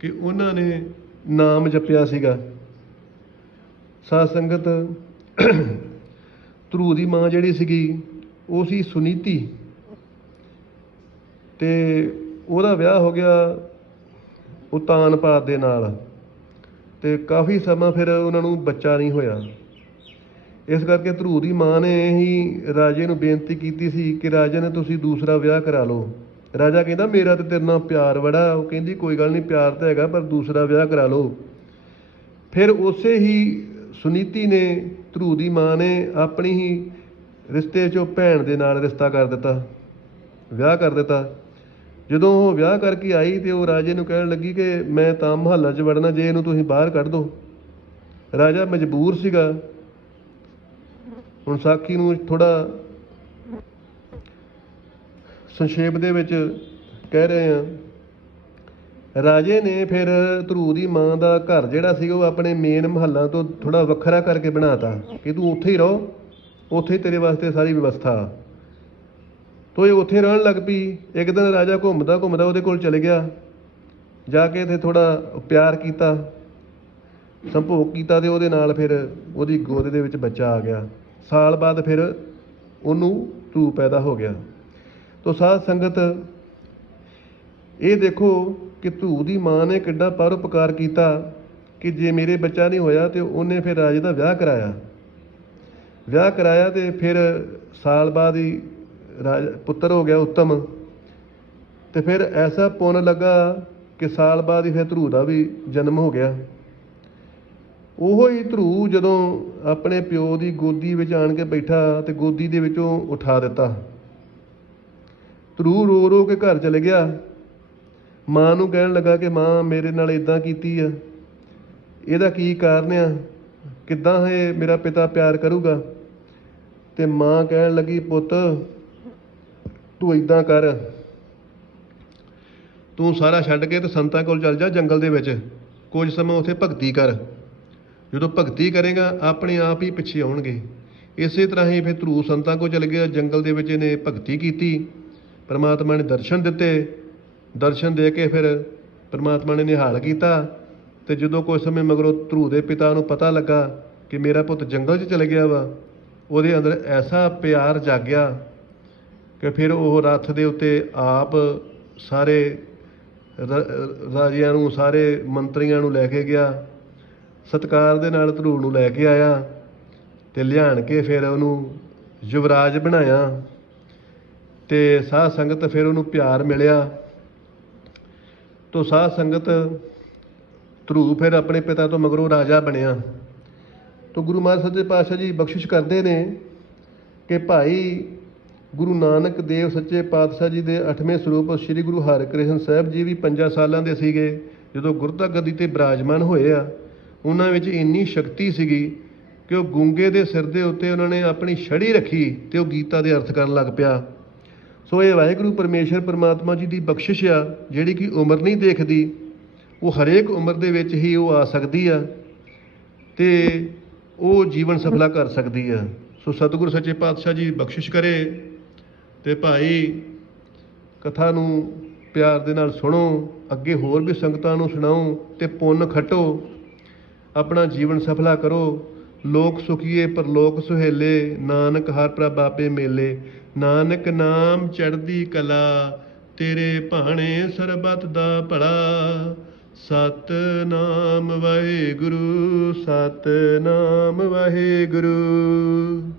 ਕਿ ਉਹਨਾਂ ਨੇ ਨਾਮ ਜਪਿਆ ਸੀਗਾ। ਸਾਧ ਸੰਗਤ ਧਰੂ ਦੀ ਮਾਂ ਜਿਹੜੀ ਸੀਗੀ, ਉਹ ਸੀ ਸੁਨੀਤੀ। ਤੇ ਉਹਦਾ ਵਿਆਹ ਹੋ ਗਿਆ ਉਤਾਨ ਪਾਤ ਦੇ ਨਾਲ। ਤੇ ਕਾਫੀ ਸਮਾਂ ਫਿਰ ਉਹਨਾਂ ਨੂੰ ਬੱਚਾ ਨਹੀਂ ਹੋਇਆ। ਇਸ ਕਰਕੇ ਧਰੂ ਦੀ ਮਾਂ ਨੇ ਹੀ ਰਾਜੇ ਨੂੰ ਬੇਨਤੀ ਕੀਤੀ ਸੀ ਕਿ ਰਾਜਾ ਨੇ ਤੁਸੀਂ ਦੂਸਰਾ ਵਿਆਹ ਕਰਾ ਲਓ। ਰਾਜਾ ਕਹਿੰਦਾ, ਮੇਰਾ ਤੇ ਤੇਰੇ ਨਾਲ ਪਿਆਰ ਬੜਾ। ਉਹ ਕਹਿੰਦੀ, ਕੋਈ ਗੱਲ ਨਹੀਂ, ਪਿਆਰ ਤਾਂ ਹੈਗਾ, ਪਰ ਦੂਸਰਾ ਵਿਆਹ ਕਰਾ ਲਓ। ਫਿਰ ਉਸੇ ਹੀ ਸੁਨੀਤੀ ਨੇ ਧਰੂ ਦੀ ਮਾਂ ਨੇ ਆਪਣੀ ਹੀ ਰਿਸ਼ਤੇ 'ਚੋਂ ਭੈਣ ਦੇ ਨਾਲ ਰਿਸ਼ਤਾ ਕਰ ਦਿੱਤਾ, ਵਿਆਹ ਕਰ ਦਿੱਤਾ। ਜਦੋਂ ਉਹ ਵਿਆਹ ਕਰਕੇ ਆਈ ਤੇ ਉਹ ਰਾਜੇ ਨੂੰ ਕਹਿਣ ਲੱਗੀ ਕਿ ਮੈਂ ਤਾਂ ਮਹੱਲਾ 'ਚ ਵੜਨਾ, ਜੇ ਇਹਨੂੰ ਤੁਸੀਂ ਬਾਹਰ ਕੱਢ ਦਿਓ ਰਾਜਾ ਮਜਬੂਰ ਸੀਗਾ। ਹੁਣ ਸਾਖੀ ਨੂੰ ਥੋੜਾ ਸੰਖੇਪ ਦੇ ਵਿੱਚ ਕਹਿ ਰਹੇ ਆ ਰਾਜੇ ਨੇ ਫਿਰ ਧਰੂ ਦੀ ਮਾਂ ਦਾ ਘਰ ਜਿਹੜਾ ਸੀ, ਉਹ ਆਪਣੇ ਮੇਨ ਮਹੱਲਾ ਤੋਂ ਥੋੜਾ ਵੱਖਰਾ ਕਰਕੇ ਬਣਾਤਾ। ਕਿ ਤੂੰ ਉੱਥੇ ਹੀ ਰਹੋ, ਉੱਥੇ ਹੀ ਤੇਰੇ ਵਾਸਤੇ ਸਾਰੀ ਵਿਵਸਥਾ। ਤੋ ਇਹ ਉੱਥੇ ਰਹਿਣ ਲੱਗ ਪਈ। ਇੱਕ ਦਿਨ ਰਾਜਾ ਘੁੰਮਦਾ ਘੁੰਮਦਾ ਉਹਦੇ ਕੋਲ ਚਲੇ ਗਿਆ। ਜਾ ਕੇ ਤੇ ਥੋੜਾ ਪਿਆਰ ਕੀਤਾ, ਸੰਭੋਗ ਕੀਤਾ ਤੇ ਉਹਦੇ ਨਾਲ ਫਿਰ ਉਹਦੀ ਗੋਦ ਦੇ ਵਿੱਚ ਬੱਚਾ ਆ ਗਿਆ। ਸਾਲ ਬਾਅਦ ਫਿਰ ਉਹਨੂੰ ਧੂ ਪੈਦਾ ਹੋ ਗਿਆ। ਤੋ ਸਾਧ ਸੰਗਤ, ਇਹ ਦੇਖੋ ਕਿ ਧੂ ਦੀ ਮਾਂ ਨੇ ਕਿੱਡਾ ਪਰਉਪਕਾਰ ਕੀਤਾ ਕਿ ਜੇ ਮੇਰੇ ਬੱਚਾ ਨਹੀਂ ਹੋਇਆ ਤੇ ਉਹਨੇ ਫਿਰ ਰਾਜੇ ਦਾ ਵਿਆਹ ਕਰਾਇਆ। ਵਿਆਹ ਕਰਾਇਆ ਤੇ ਫਿਰ ਸਾਲ ਬਾਅਦ ਹੀ ਰਾਜ, ਪੁੱਤਰ ਹੋ ਗਿਆ ਉੱਤਮ। ਤੇ ਫਿਰ ਐਸਾ ਪੁੰਨ ਲੱਗਾ ਕਿ ਸਾਲ ਬਾਅਦ ਹੀ ਫਿਰ ਧਰੂ ਦਾ ਵੀ ਜਨਮ ਹੋ ਗਿਆ। ਉਹੋ ਹੀ ਧਰੂ ਜਦੋਂ ਆਪਣੇ ਪਿਓ ਦੀ ਗੋਦੀ ਵਿੱਚ ਆਣ ਕੇ ਬੈਠਾ ਤੇ ਗੋਦੀ ਦੇ ਵਿੱਚੋਂ ਉਠਾ ਦਿੱਤਾ। ਧਰੂ ਰੋ ਰੋ ਕੇ ਘਰ ਚਲੇ ਗਿਆ। ਮਾਂ ਨੂੰ ਕਹਿਣ ਲੱਗਾ ਕਿ ਮਾਂ, ਮੇਰੇ ਨਾਲ ਇਦਾਂ ਕੀਤੀ ਆ। ਇਹਦਾ ਕੀ ਕਾਰਨ ਆ? ਕਿੱਦਾਂ ਇਹ ਮੇਰਾ ਪਿਤਾ ਪਿਆਰ ਕਰੂਗਾ? ਤੇ ਮਾਂ ਕਹਿਣ ਲੱਗੀ, ਪੁੱਤ, ਤੂੰ ਇਦਾਂ ਕਰ। ਤੂੰ ਸਾਰਾ ਛੱਡ ਕੇ ਤੇ ਸੰਤਾਂ ਕੋਲ ਚੱਲ ਜਾ ਜੰਗਲ ਦੇ ਵਿੱਚ। ਕੁਝ ਸਮਾਂ ਉੱਥੇ ਭਗਤੀ ਕਰ। ਜਦੋਂ ਭਗਤੀ ਕਰੇਗਾ, ਆਪਣੇ ਆਪ ਹੀ ਪਿੱਛੇ ਆਉਣਗੇ। ਇਸੇ ਤਰ੍ਹਾਂ ਹੀ ਫਿਰ ਧਰੂ ਸੰਤਾਂ ਕੋਲ ਚਲ ਗਿਆ ਜੰਗਲ ਦੇ ਵਿੱਚ ਇਹਨੇ ਭਗਤੀ ਕੀਤੀ। ਪਰਮਾਤਮਾ ਨੇ ਦਰਸ਼ਨ ਦਿੱਤੇ। ਦਰਸ਼ਨ ਦੇ ਕੇ ਫਿਰ ਪਰਮਾਤਮਾ ਨੇ ਨਿਹਾਲ ਕੀਤਾ ਤੇ ਜਦੋਂ ਕੋਈ ਸਮੇਂ ਮਗਰੋਂ ਧਰੂ ਦੇ ਪਿਤਾ ਨੂੰ ਪਤਾ ਲੱਗਾ ਕਿ ਮੇਰਾ ਪੁੱਤ ਜੰਗਲ 'ਚ ਚਲ ਗਿਆ ਵਾ, ਉਹਦੇ ਅੰਦਰ ਐਸਾ ਪਿਆਰ ਜਾਗਿਆ ਕਿ ਫਿਰ ਉਹ ਰੱਥ ਦੇ ਉੱਤੇ ਆਪ ਸਾਰੇ ਰ- ਰਾਜਿਆਂ ਨੂੰ, ਸਾਰੇ ਮੰਤਰੀਆਂ ਨੂੰ ਲੈ ਕੇ ਗਿਆ। ਸਤਕਾਰ ਦੇ ਨਾਲ ਧਰੂ ਨੂੰ ਲੈ ਕੇ ਆਇਆ ਤੇ ਲਿਆਣ ਕੇ ਫਿਰ ਉਹਨੂੰ ਯੁਵਰਾਜ ਬਣਾਇਆ ਤੇ ਸਾਧ ਸੰਗਤ ਫਿਰ ਉਹਨੂੰ ਪਿਆਰ ਮਿਲਿਆ। ਤੋ ਸਾਧ ਸੰਗਤ ਧਰੂ ਫਿਰ ਆਪਣੇ ਪਿਤਾ ਤੋਂ ਮਗਰੋਂ ਰਾਜਾ ਬਣਿਆ। ਤੋ ਗੁਰੂ ਮਹਾਰਾਜ ਸੱਚੇ ਪਾਤਸ਼ਾਹ ਜੀ ਬਖਸ਼ਿਸ਼ ਕਰਦੇ ਨੇ ਕਿ ਭਾਈ ਗੁਰੂ ਨਾਨਕ ਦੇਵ ਸੱਚੇ ਪਾਤਸ਼ਾਹ ਜੀ ਦੇ 8ਵੇਂ ਸਰੂਪ ਸ੍ਰੀ ਗੁਰੂ ਹਰਿਕ੍ਰਿਸ਼ਨ ਸਾਹਿਬ ਜੀ ਵੀ 5 ਸਾਲਾਂ ਦੇ ਸੀਗੇ, ਜਦੋਂ ਗੁਰਤਾ ਗੱਦੀ ਤੇ ਬਿਰਾਜਮਾਨ ਹੋਏ ਆ। ਉਹਨਾਂ ਵਿੱਚ ਇੰਨੀ ਸ਼ਕਤੀ ਸੀਗੀ ਕਿ ਉਹ ਗੁੰਗੇ ਦੇ ਸਿਰ ਦੇ ਉੱਤੇ ਉਹਨਾਂ ਨੇ ਆਪਣੀ ਛੜੀ ਰੱਖੀ ਤੇ ਉਹ ਗੀਤਾ ਦੇ ਅਰਥ ਕਰਨ ਲੱਗ ਪਿਆ। ਸੋ ਇਹ ਵਾਹਿਗੁਰੂ ਪਰਮੇਸ਼ਰ ਪਰਮਾਤਮਾ ਜੀ ਦੀ ਬਖਸ਼ਿਸ਼ ਆ, ਜਿਹੜੀ ਕਿ ਉਮਰ ਨਹੀਂ ਦੇਖਦੀ, ਉਹ ਹਰੇਕ ਉਮਰ ਦੇ ਵਿੱਚ ਹੀ ਉਹ ਆ ਸਕਦੀ ਆ ਤੇ ਉਹ ਜੀਵਨ ਸਫਲਾ ਕਰ ਸਕਦੀ ਆ। ਸੋ ਸਤਿਗੁਰ ਸੱਚੇ ਪਾਤਸ਼ਾਹ ਜੀ ਬਖਸ਼ਿਸ਼ ਕਰੇ ਤੇ ਭਾਈ ਕਥਾ ਨੂੰ ਪਿਆਰ ਦੇ ਨਾਲ ਸੁਣੋ, ਅੱਗੇ ਹੋਰ ਵੀ ਸੰਗਤਾਂ ਨੂੰ ਸੁਣਾਓ ਤੇ ਪੁੰਨ ਖਟੋ। ਆਪਣਾ ਜੀਵਨ ਸਫਲਾ ਕਰੋ। ਲੋਕ ਸੁਖੀਏ, ਪਰਲੋਕ ਸੁਹੇਲੇ, ਨਾਨਕ ਹਰ ਪ੍ਰਭਾਪੇ ਮੇਲੇ। ਨਾਨਕ ਨਾਮ ਚੜ੍ਹਦੀ ਕਲਾ, ਤੇਰੇ ਭਾਣੇ ਸਰਬਤ ਦਾ ਭਲਾ। ਸਤ ਨਾਮ ਵਾਹਿਗੁਰੂ ਸਤ ਨਾਮ ਵਾਹਿਗੁਰੂ।